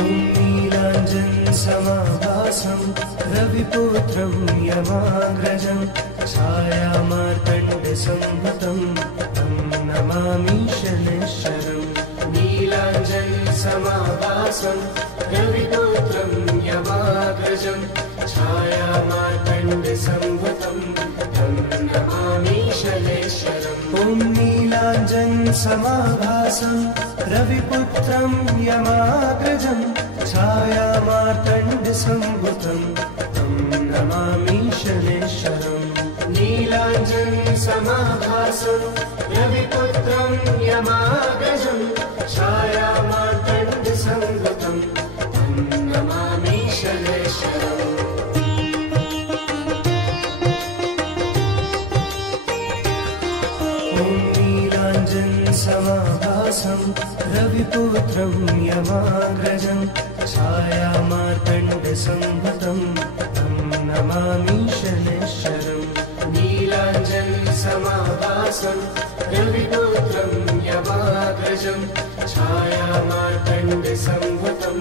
ॐ नीलाञ्जनसमाभासं रविपुत्रं यमाग्रजं छायामार्तण्डसंभूतं तं नमामि शनैश्वरम् नीलाञ्जनसमाभासं रविपुत्रं यमाग्रजं छायामार्तण्डसंभूतं तं नमामि शनैश्वरम् ॐ नीलाञ्जनसमाभासं रविपुत्रं यमाग्रजं छायामार्तण्डसंभूतं तं नमामि शनैश्वरम् नीलाञ्जनसमाभासं रविपुत्रं यमाग्रजं छायामार्तण्डसंभूतं तं नमामि शनैश्वरम् ॐ नीलाञ्जनसमाभासं रविपुत्रं यमाग्रजं छायामार्तण्डसंभूतं तं नमामि शनैश्वरम् नीलाञ्जनसमाभासं रविपुत्रं यमाग्रजं छायामार्तण्डसंभूतं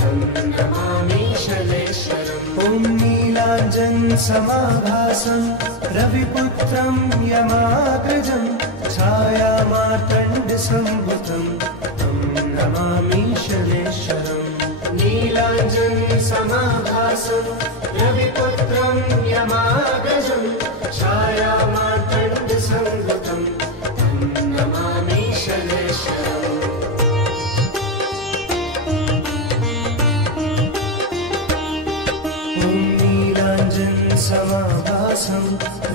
तं नमामि शनैश्वरम् ॐ नीलाञ्जनसमाभासं रविपुत्रं यमाग्रजं छायामार्तण्डसंभूतं तं नमामि शनैश्वरम् नीलाञ्जनसमाभासं रविपुत्रं यमाग्रजं छायामार्तण्डसंभूतं तं नमामि शनैश्वरम् ॐ नीलाञ्जनसमाभासं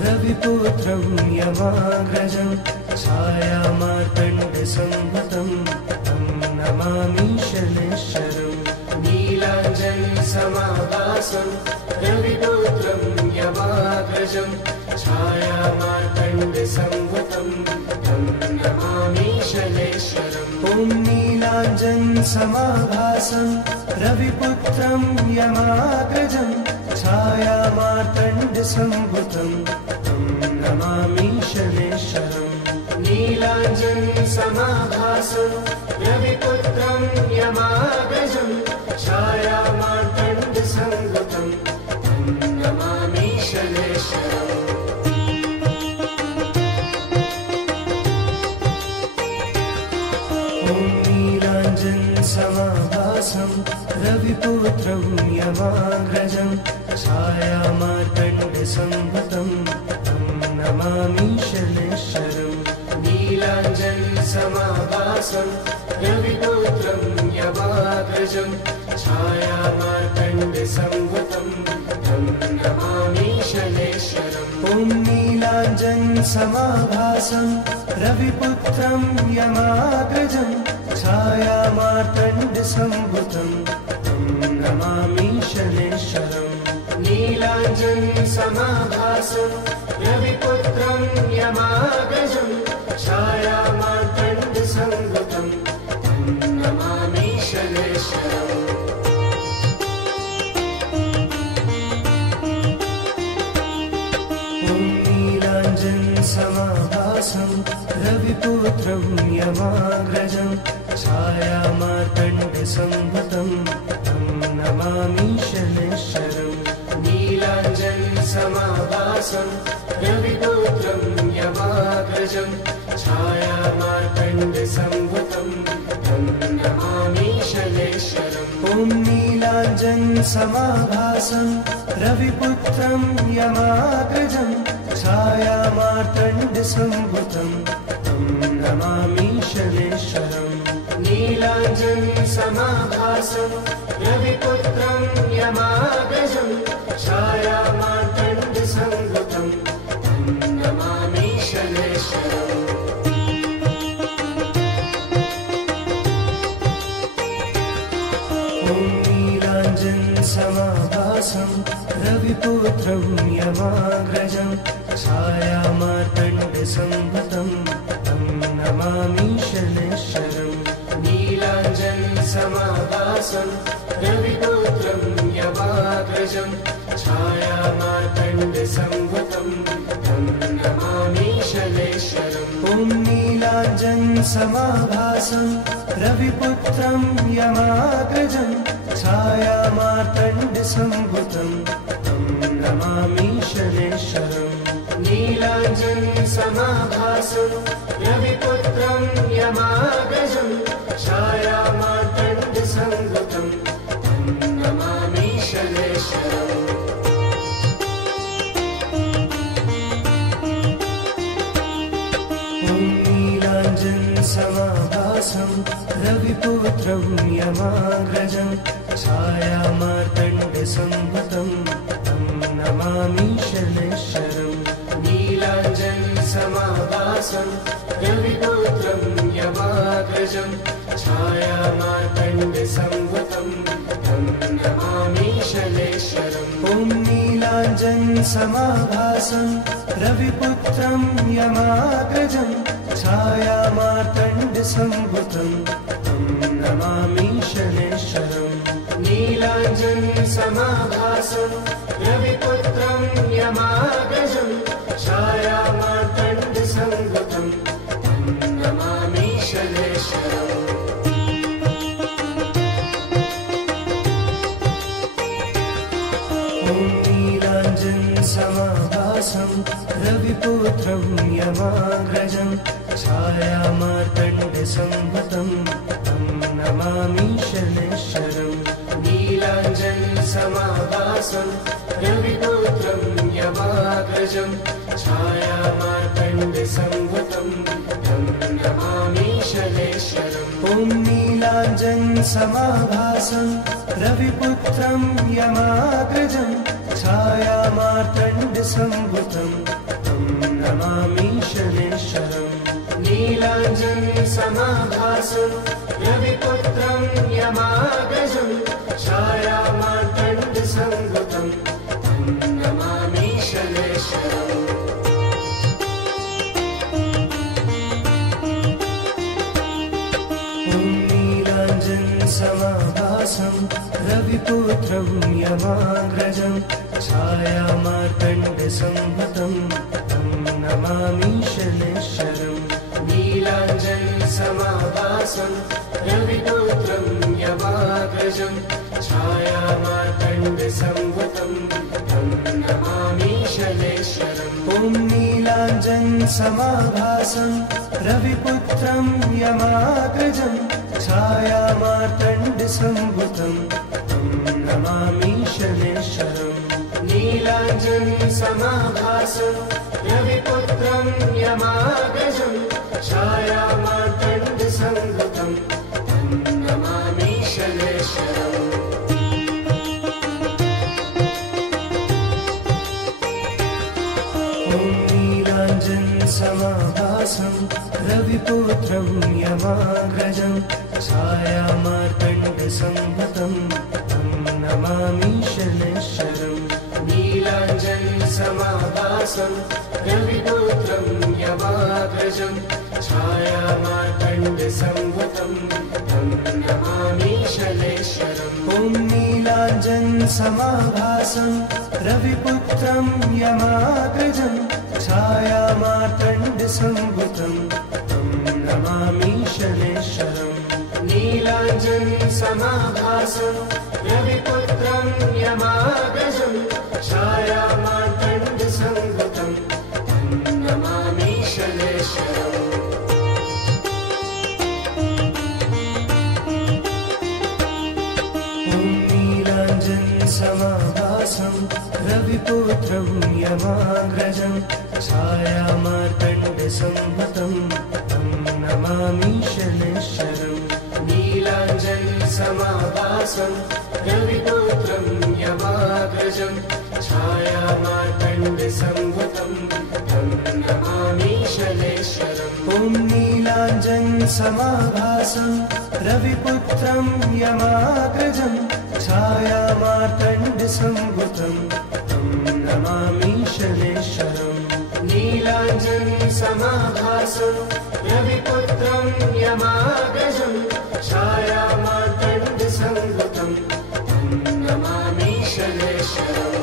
रविपुत्रं यमाग्रजं छायामार्तण्डसंभूतं तं नमामि शनैश्वरम् नीलाञ्जनसमाभासं रविपुत्रं यमाग्रजं छायामार्तण्डसंभूतं तं नमामि शनैश्वरम् ॐ नीलाञ्जनसमाभासं रविपुत्रं यमाग्रजं छायामार्तण्डसंभूतं तं नमामि शनैश्वरम् नीलाञ्जनसमाभासं रविपुत्रं यमाग्रजं छायामार्तण्डसंभूतं तं नमामि शनैश्वरम् ॐ नीलाञ्जनसमाभासं रविपुत्रं यमाग्रजं छायामार्तण्डसंभूतं तं नमामि शनैश्वरम् नीलाञ्जनसमाभासं रविपुत्रं यमाग्रजं छायामार्तण्डसंभूतं तं नमामि शनैश्वरम् ॐ नीलाञ्जनसमाभासं रविपुत्रं यमाग्रजं छायामार्तण्डसम्भुतं तं नमामि शनैश्वरम् नीलाञ्जनसमाभासं रविपुत्रं यमाग्रजं छायामार्तण्डसम्भुतं तं नमामि शनैश्वरम् समाभासं रविपुत्रं यमाग्रजं छायामार्तण्डसम्भुतं तं नमामि शनैश्वरम् नीलाञ्जनसमाभासं रविपुत्रं यमाग्रजं छायामार्तण्डसम्भुतं तं नमामि शनैश्वरम् ॐ नीलाञ्जनसमाभासं रविपुत्रं यमाग्रजं छायामार्तण्डसम्भुतं तं नमामि शनैश्वरम् नीलाञ्जनसमाभासं रविपुत्रं यमाग्रजं छायामार्तण्डसम्भुतं तं नमामि शनैश्वरम् ॐ नीलाञ्जनसमाभासं रविपुत्रं यमाग्रजं छायामार्तण्डसम्भुतं तं नमामि शनैश्वरम् नीलाञ्जनसमाभासं रविपुत्रं यमाग्रजं छायामार्तण्डसम्भुतं तं नमामि शनैश्वरम् ॐ नीलाञ्जनसमाभासं रविपुत्रं यमाग्रजं छायामार्तण्डसम्भुतं तं नमामि शनैश्वरम् नीलाञ्जनसमाभासं रविपुत्रं यमाग्रजं छायामार्तण्डसम्भुतं तं नमामि शनैश्वरम् ॐ नीलाञ्जनसमाभासं रविपुत्रं यमाग्रजं छायामार्तण्डसम्भुतं तं नमामि शनैश्वरम् नीलाञ्जनसमाभासं रविपुत्रं यमाग्रजं छायामार्तण्डसम्भुतं तं नमामि शनैश्वरम् ॐ नीलाञ्जनसमाभासं रविपुत्रं यमाग्रजं छायामार्तण्डसम्भुतं तं नमामि शनैश्वरम् नीलाञ्जनसमाभासं रविपुत्रं यमाग्रजं छायामार्तण्डसम्भुतं तं नमामि शनैश्वरम् ॐ नीलाञ्जनसमाभासं रविपुत्रं यमाग्रजं छायामार्तण्डसम्भुतं तं नमामि शनैश्वरम् नीलाञ्जनसमाभासं रविपुत्रं यमाग्रजं छायामार्तण्डसम्भुतं तं नमामि शनैश्वरम् ॐ नीलाञ्जनसमाभासं रविपुत्रं यमाग्रजं छायामार्तण्डसम्भुतं तं नमामि शनैश्वरम् नीलाञ्जनसमाभासं रविपुत्रं यमाग्रजं छायामार्तण्डसम्भुतं तं नमामि शनैश्वरम् ॐ नीलाञ्जनसमाभासं रविपुत्रं यमाग्रजं छायामार्तण्डसम्भुतं तं नमामि शनैश्वरम् नीलाञ्जनसमाभासं रविपुत्रं यमाग्रजं छायामार्तण्डसम्भुतं तं नमामि शनैश्वरम् ॐ नीलाञ्जनसमाभासं रविपुत्रं यमाग्रजं छायामार्तण्डसम्भुतं तं नमामि शनैश्वरम् नीलाञ्जनसमाभासं रविपुत्रं यमाग्रजं छायामार्तण्डसम्भुतं तं नमामि शनैश्वरम् ॐ नीलाञ्जनसमाभासं रविपुत्रं यमाग्रजं छायामार्तण्डसंहतं तं नमामि शनैश्चरम् नीलाञ्जनसमाभासं रविपुत्रं यमाग्रजं छायामार्तण्डसंहतं तं नमामि शनैश्चरम् ॐ नीलाञ्जनसमाभासं रविपुत्रं यमाग्रजं छायामार्तण्डसंहतं तं नमामि शनैश्चरम् नीलाञ्जनसमाभासं रविपुत्रं यमाग्रजं छायामार्तण्डसंहतं तं नमामि शनैश्चरम् ॐ नीलाञ्जनसमाभासं रविपुत्रं यमाग्रजं छायामार्तण्डसंहतं तं नमामि शनैश्चरम् नीलाञ्जनसमाभासं रविपुत्रं यमाग्रजं छायामार्तण्डसंहतं तं नमामि शनैश्चरम् ॐ नीलाञ्जनसमाभासं रविपुत्रं यमाग्रजं छायामार्तण्डसंहतं तं नमामि शनैश्चरम् नीलाञ्जनसमाभासं रविपुत्रं यमाग्रजं छायामार्तण्डसंहतं तं नमामि शनैश्चरम्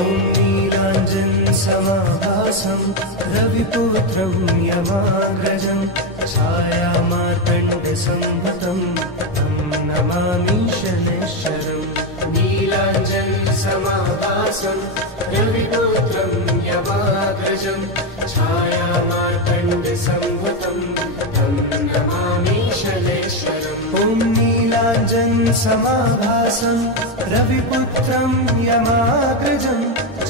ॐ नीलाञ्जनसमाभासं रविपुत्रं यमाग्रजं छायामार्तण्डसंहतं तं नमामि शनैश्चरम् नीलाञ्जनसमाभासं रविपुत्रं यमाग्रजं छायामार्तण्डसंहतं तं नमामि शनैश्चरम् ॐ नीलाञ्जनसमाभासं रविपुत्रं यमाग्रजं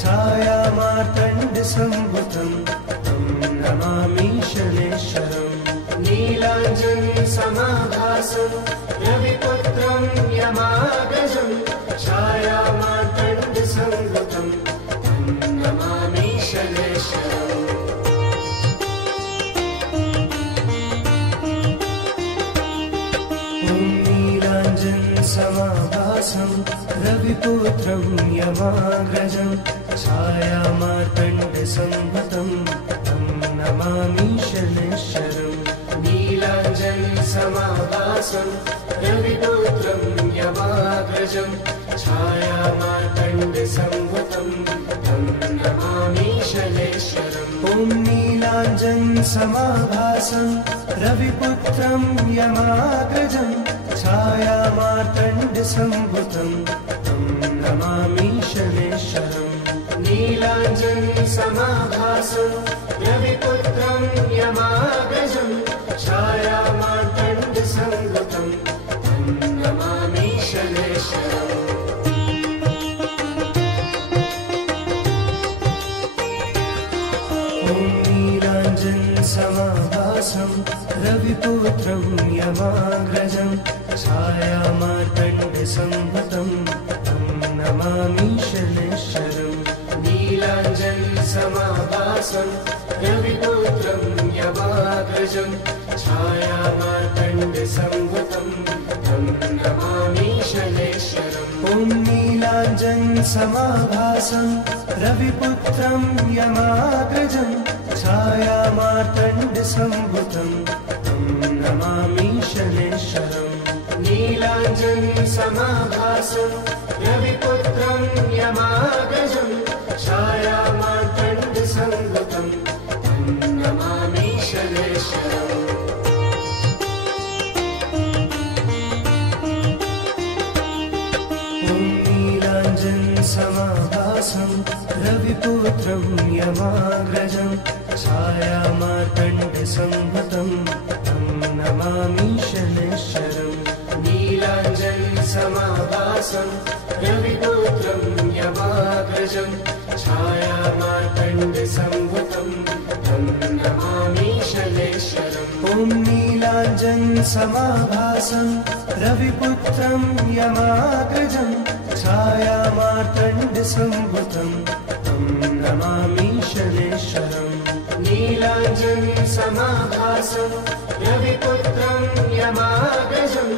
छायामार्तण्डसंहतं तं नमामि शनैश्चरम् नीलाञ्जनसमाभासं रविपुत्रं यमाग्रजं छायामार्तण्डसंहतं तं नमामि शनैश्चरम् ॐ नीलाञ्जनसमाभासं रविपुत्रं यमाग्रजं छायामार्तण्डसंहतं तं नमामि शनैश्चरम् नीलाञ्जनसमाभासं रविपुत्रं यमाग्रजं छायामार्तण्डसंहतं तं नमामि शनैश्चरम् ॐ नीलाञ्जनसमाभासं रविपुत्रं यमाग्रजं छायामार्तण्डसंहतं तं नमामि शनैश्चरम् नीलाञ्जनसमाभासं रविपुत्रं यमाग्रजं छायामार्तण्डसंहतं तं नमामि शनैश्चरम् ॐ नीलाञ्जनसमाभासं रविपुत्रं यमाग्रजं छायामार्तण्डसंहतं तं नमामि शनैश्चरम् नीलाञ्जनसमाभासं रविपुत्रं यमाग्रजं छायामार्तण्डसंहतं तं नमामि शनैश्चरम् ॐ नीलाञ्जनसमाभासं रविपुत्रं यमाग्रजं छायामार्तण्डसंहतं तं नमामि शनैश्चरम् नीलाञ्जनसमाभासं रविपुत्रं यमाग्रजं छायामार्तण्डसंहतं तं नमामि शनैश्चरम् ॐ नीलाञ्जनसमाभासं रविपुत्रं यमाग्रजं छायामार्तण्डसंहतं तं नमामि शनैश्चरम् नीलाञ्जनसमाभासं रविपुत्रं यमाग्रजं छायामार्तण्डसंहतं तं नमामि शनैश्चरम् ॐ नीलाञ्जनसमाभासं रविपुत्रं यमाग्रजं छायामार्तण्डसंहतं तं नमामि शनैश्चरम् नीलाञ्जनसमाभासं रविपुत्रं यमाग्रजं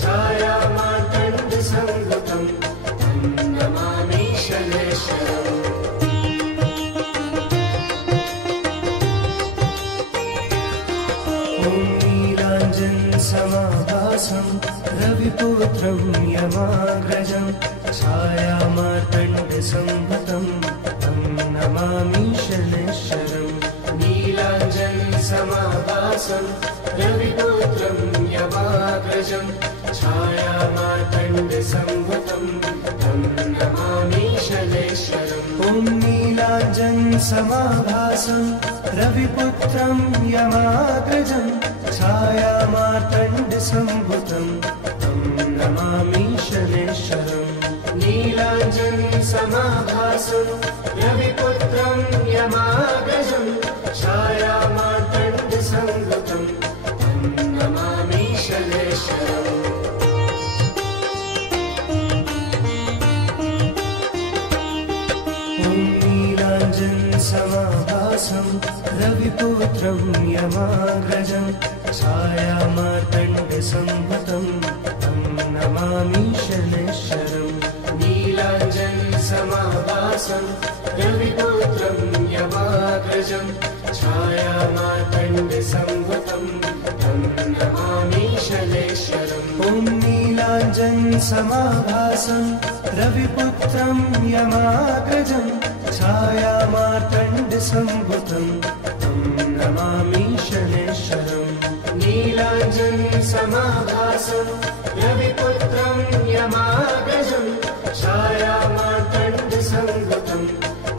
छायामार्तण्डसंभूतं तं नमामि शनैश्वरम्। ॐ नीलाञ्जनसमाभासं रविपुत्रं यमाग्रजं छायामार्तण्डसंभूतं तं नमामि शनैश्वरम्। नीलाञ्जनसमाभासं रविपुत्रं यमाग्रजं छायामार्तण्डसंभूतं तं नमामि शनैश्वरम्। ॐ नीलाञ्जनसमाभासं रविपुत्रं यमाग्रजं छायामार्तण्डसंभूतं तं नमामि शनैश्वरम्। नीलाञ्जनसमाभासं रविपुत्रं यमाग्रजं छायामार्तण्डसंभूतं तं नमामि शनैश्वरम्। ॐ नीलाञ्जनसमाभासं रविपुत्रं यमाग्रजं छायामार्तण्डसंभूतं तं नमामि शनैश्वरम्। नीलाञ्जनसमाभासं रविपुत्रं यमाग्रजं छायामार्तण्डसंभूतं तं नमामि शनैश्वरम्। ॐ नीलाञ्जनसमाभासं रविपुत्रं यमाग्रजं छायामार्तण्डसंभूतं तं नमामि शनैश्वरम्। नीलाञ्जनसमाभासं रविपुत्रं यमाग्रजं छायामार्तण्डसंभूतं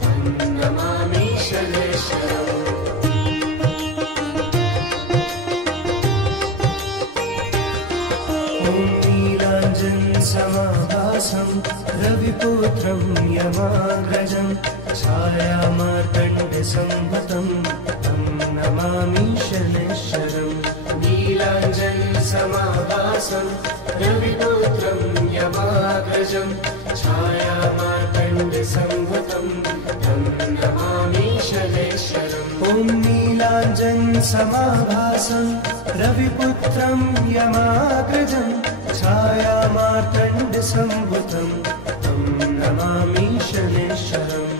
तं नमामि शनैश्वरम्। ॐ नीलाञ्जनसमाभासं रविपुत्रं यमाग्रजं छायामार्तण्डसंभूतं तं नमामि शनैश्वरम्। नीलाञ्जनसमाभासं रविपुत्रं यमाग्रजं छायामार्तण्डसंभूतं तं नमामि शनैश्वरम्। ॐ नीलाञ्जनसमाभासं रविपुत्रं यमाग्रजं छायामार्तण्डसंभूतं तं नमामि शनैश्वरम्।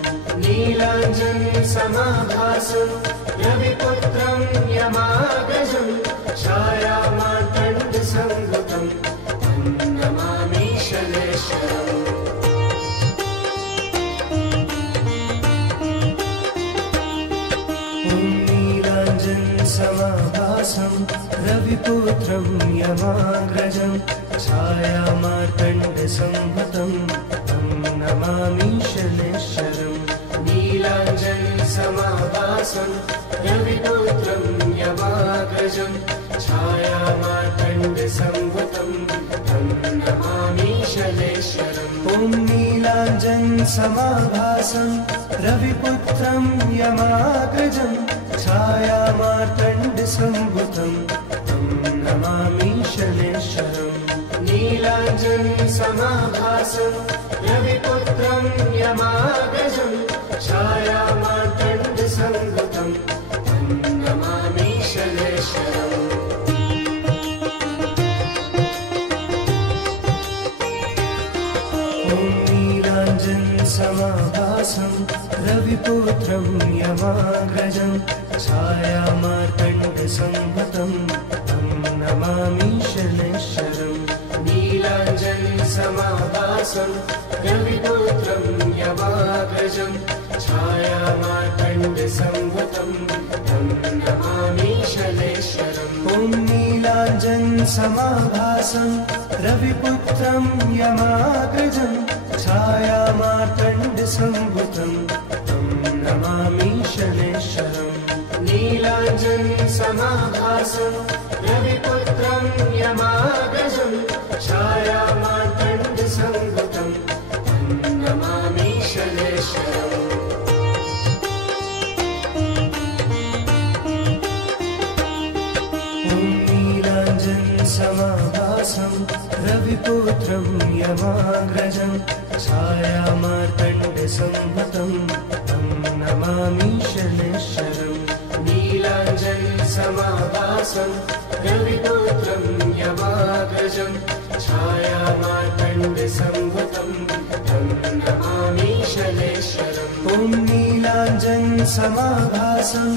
नीलाञ्जनसमाभासं रविपुत्रं यमाग्रजं छायामार्तण्डसंभूतं तं नमामि शनैश्वरम्। ॐ नीलाञ्जनसमाभासं रविपुत्रं यमाग्रजं छायामार्तण्डसंभूतं तं नमामि शनैश्वरम्। नीलाञ्जनसमाभासं रविपुत्रं यमाग्रजं छायामार्तण्डसंभूतं तं नमामि शनैश्वरम्। ॐ नीलाञ्जनसमाभासं रविपुत्रं यमाग्रजं छायामार्तण्डसंभूतं तं नमामि शनैश्वरम्। नीलाञ्जनसमाभासं रविपुत्रं यमाग्रजं छायामार्तण्डसंभूतं तं नमामि शनैश्वरम्। ॐ नीलाञ्जनसमाभासं रविपुत्रं यमाग्रजं छायामार्तण्डसंभूतं तं नमामि शनैश्वरम्। नीलाञ्जनसमाभासं रविपुत्रं यमाग्रजं छायामार्तण्डसंभूतं तं नमामि शनैश्वरम्। ॐ नीलाञ्जनसमाभासं रविपुत्रं यमाग्रजं छायामार्तण्डसंभूतं तं नमामि शनैश्वरम्। नीलाञ्जनसमाभासं रविपुत्रं यमाग्रजं छायामार्तण्डसंभूतं तं नमामि शनैश्वरम्। ॐ नीलाञ्जनसमाभासं रविपुत्रं यमाग्रजं छायामार्तण्डसंभूतं तं नमामि शनैश्वरम्। समाभासं रविपुत्रं यमाग्रजं छायामार्तण्डसम्भुतं तं नमामि शनैश्वरम्। ॐ नीलाञ्जनसमाभासं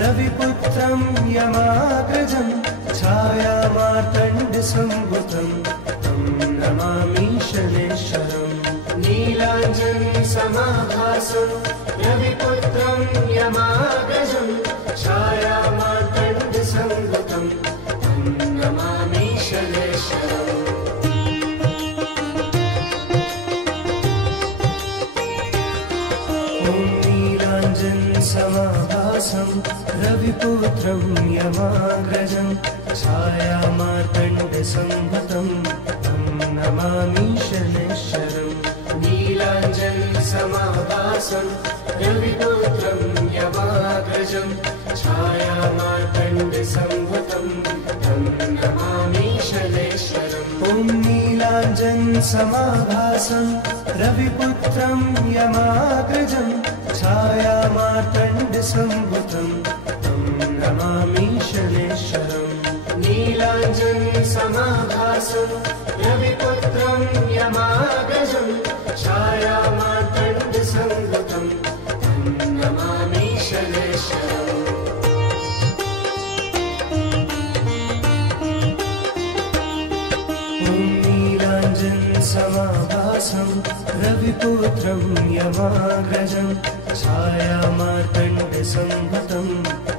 रविपुत्रं यमाग्रजं छायामार्तण्डसम्भुतं तं नमामि शनैश्वरम्। नीलाञ्जनसमाभासं रविपुत्रं यमाग्रजं छायामार्तण्डसम्भुतं तं नमामि शनैश्वरम्। ॐ नीलाञ्जनसमाभासं रविपुत्रं यमाग्रजं छायामार्तण्डसम्भुतं तं नमामि शनैश्वरम्। नीलाञ्जनसमाभासं रविपुत्रं यमाग्रजं छायामार्तण्डसम्भुतं तं नमामि शनैश्वरम्। ॐ नीलाञ्जनसमाभासं रविपुत्रं यमाग्रजं छायामार्तण्डसम्भुतं तं नमामि शनैश्वरम्। नीलाञ्जनसमाभासं रविपुत्रं यमाग्रजं छायामार्तण्डसम्भुतं तं नमामि शनैश्वरम्। ॐ नीलाञ्जनसमाभासं रविपुत्रं यमाग्रजं छायामार्तण्डसम्भुतं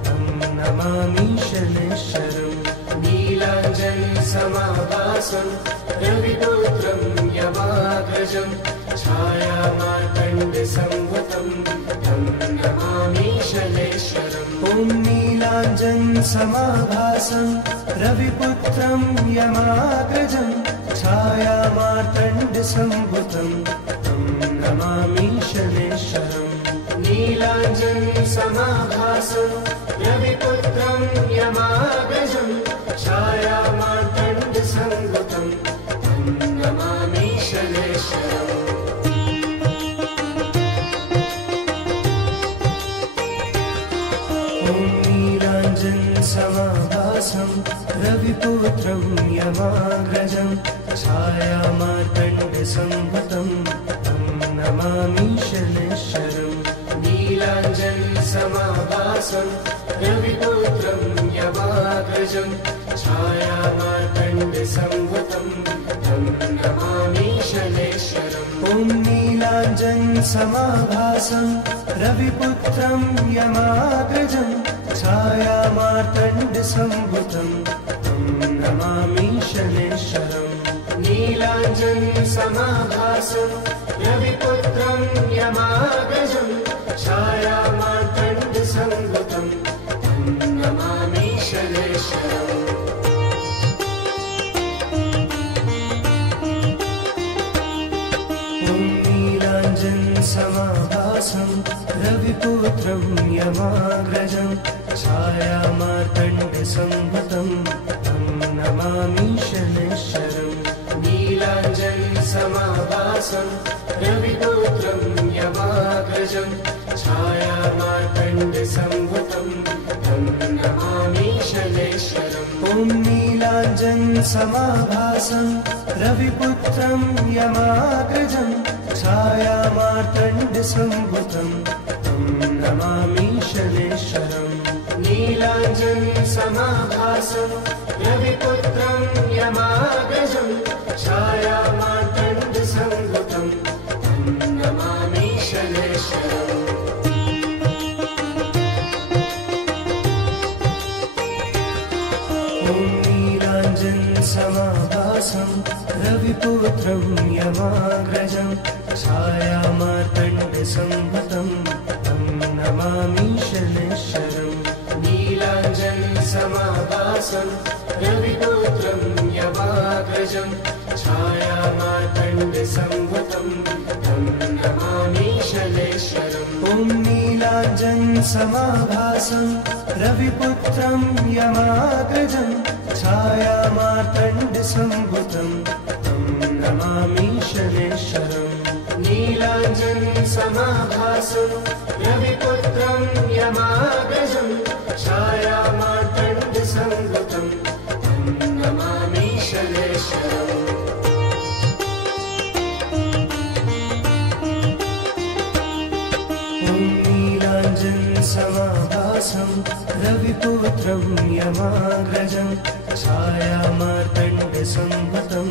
तं नमामि शनैश्वरम्। नीलाञ्जनसमाभासं रविपुत्रं यमाग्रजं छायामार्तण्डसम्भुतं तं नमामि शनैश्वरम्। ॐ नीलाञ्जनसमाभासं रविपुत्रं यमाग्रजं छायामार्तण्डसम्भुतं तं नमामि शनैश्वरम्। नीलाञ्जनसमाभासं रविपुत्रं यमाग्रजं छायामार्तण्डसम्भुतं तं नमामि शनैश्वरम्। ॐ नीलाञ्जनसमाभासं रविपुत्रं यमाग्रजं छायामार्तण्डसम्भुतं तं नमामि शनैश्वरम्। नीलाञ्जनसमाभासं रविपुत्रं यमाग्रजं छायामार्तण्डसम्भुतं तं नमामि शनैश्वरम्। ॐ नीलाञ्जनसमाभासं रविपुत्रं यमाग्रजं छायामार्तण्डसम्भुतं तं नमामि शनैश्वरम्। नीलाञ्जनसमाभासं रविपुत्रं यमाग्रजं छायामार्तण्डसम्भुतं तं नमामि शनैश्वरम्। ॐ नीलाञ्जनसमाभासं रविपुत्रं यमाग्रजं छायामार्तण्डसम्भुतं तं नमामि शनैश्वरम्। नीलाञ्जनसमाभासं रविपुत्रं यमाग्रजं छायामार्तण्डसम्भुतं तं नमामि शनैश्वरम्। ॐ नीलाञ्जनसमाभासं रविपुत्रं यमाग्रजं छायामार्तण्डसम्भुतं तं नमामि शनैश्वरम्। नीलाञ्जनसमाभासं रविपुत्रं यमाग्रजं छायामार्तण्डसम्भुतं तं नमामि शनैश्वरम्। ॐ नीलाञ्जनसमाभासं रविपुत्रं यमाग्रजं छायामार्तण्डसम्भुतं तं नमामि शनैश्वरम्। नीलाञ्जनसमाभासं रविपुत्रं यमाग्रजं छायामार्तण्डसम्भुतं तं नमामि शनैश्वरम्। ॐ नीलाञ्जनसमाभासं रविपुत्रं यमाग्रजं छायामार्तण्डसम्भुतं तं नमामि शनैश्वरम्। नीलाञ्जनसमाभासं रविपुत्रं यमाग्रजं छायामार्तण्डसम्भुतं रविपुत्रं यमाग्रजं छायामार्तण्डसंभुतं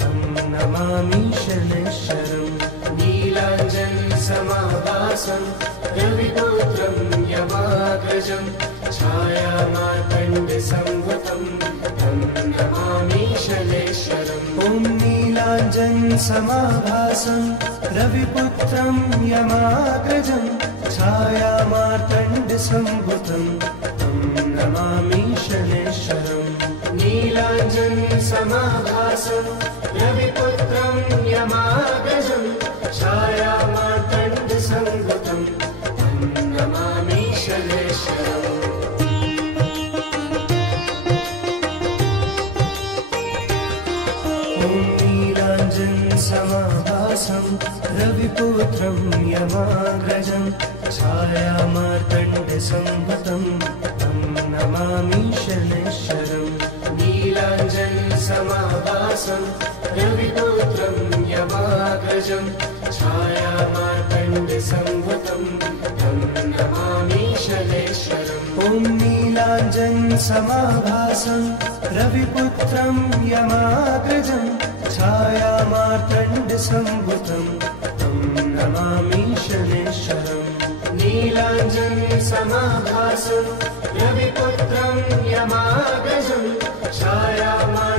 तं नमामि शनैश्चरम् नीलाञ्जनसमाभासं रविपुत्रं यमाग्रजं छायामार्तण्डसंभुतं तं नमामि शनैश्चरम् ॐ नीलाञ्जनसमाभासं रविपुत्रं यमाग्रजं छायामार्तण्डसंभुतं तं नमामि शनैश्चरम् नीलाञ्जनसमाभासं रविपुत्रं यमाग्रजं छायामार्तण्डसंभुतं तं नमामि शनैश्चरम् ॐ नीलाञ्जनसमाभासं रविपुत्रं यमाग्रजं छायामार्तण्डसंभुतं तं नमामि शनैश्चरम् नीलाञ्जनसमाभासं रविपुत्रं यमाग्रजं छायामार्तण्डसंभुतं तं नमामि शनैश्चरम् ॐ नीलाञ्जनसमाभासं रविपुत्रं यमाग्रजं छायामार्तण्डसंभुतं तं नमामि शनैश्चरम् नीलाञ्जनसमाभासं रविपुत्रं यमाग्रजं छायामार्तण्डसंभुतं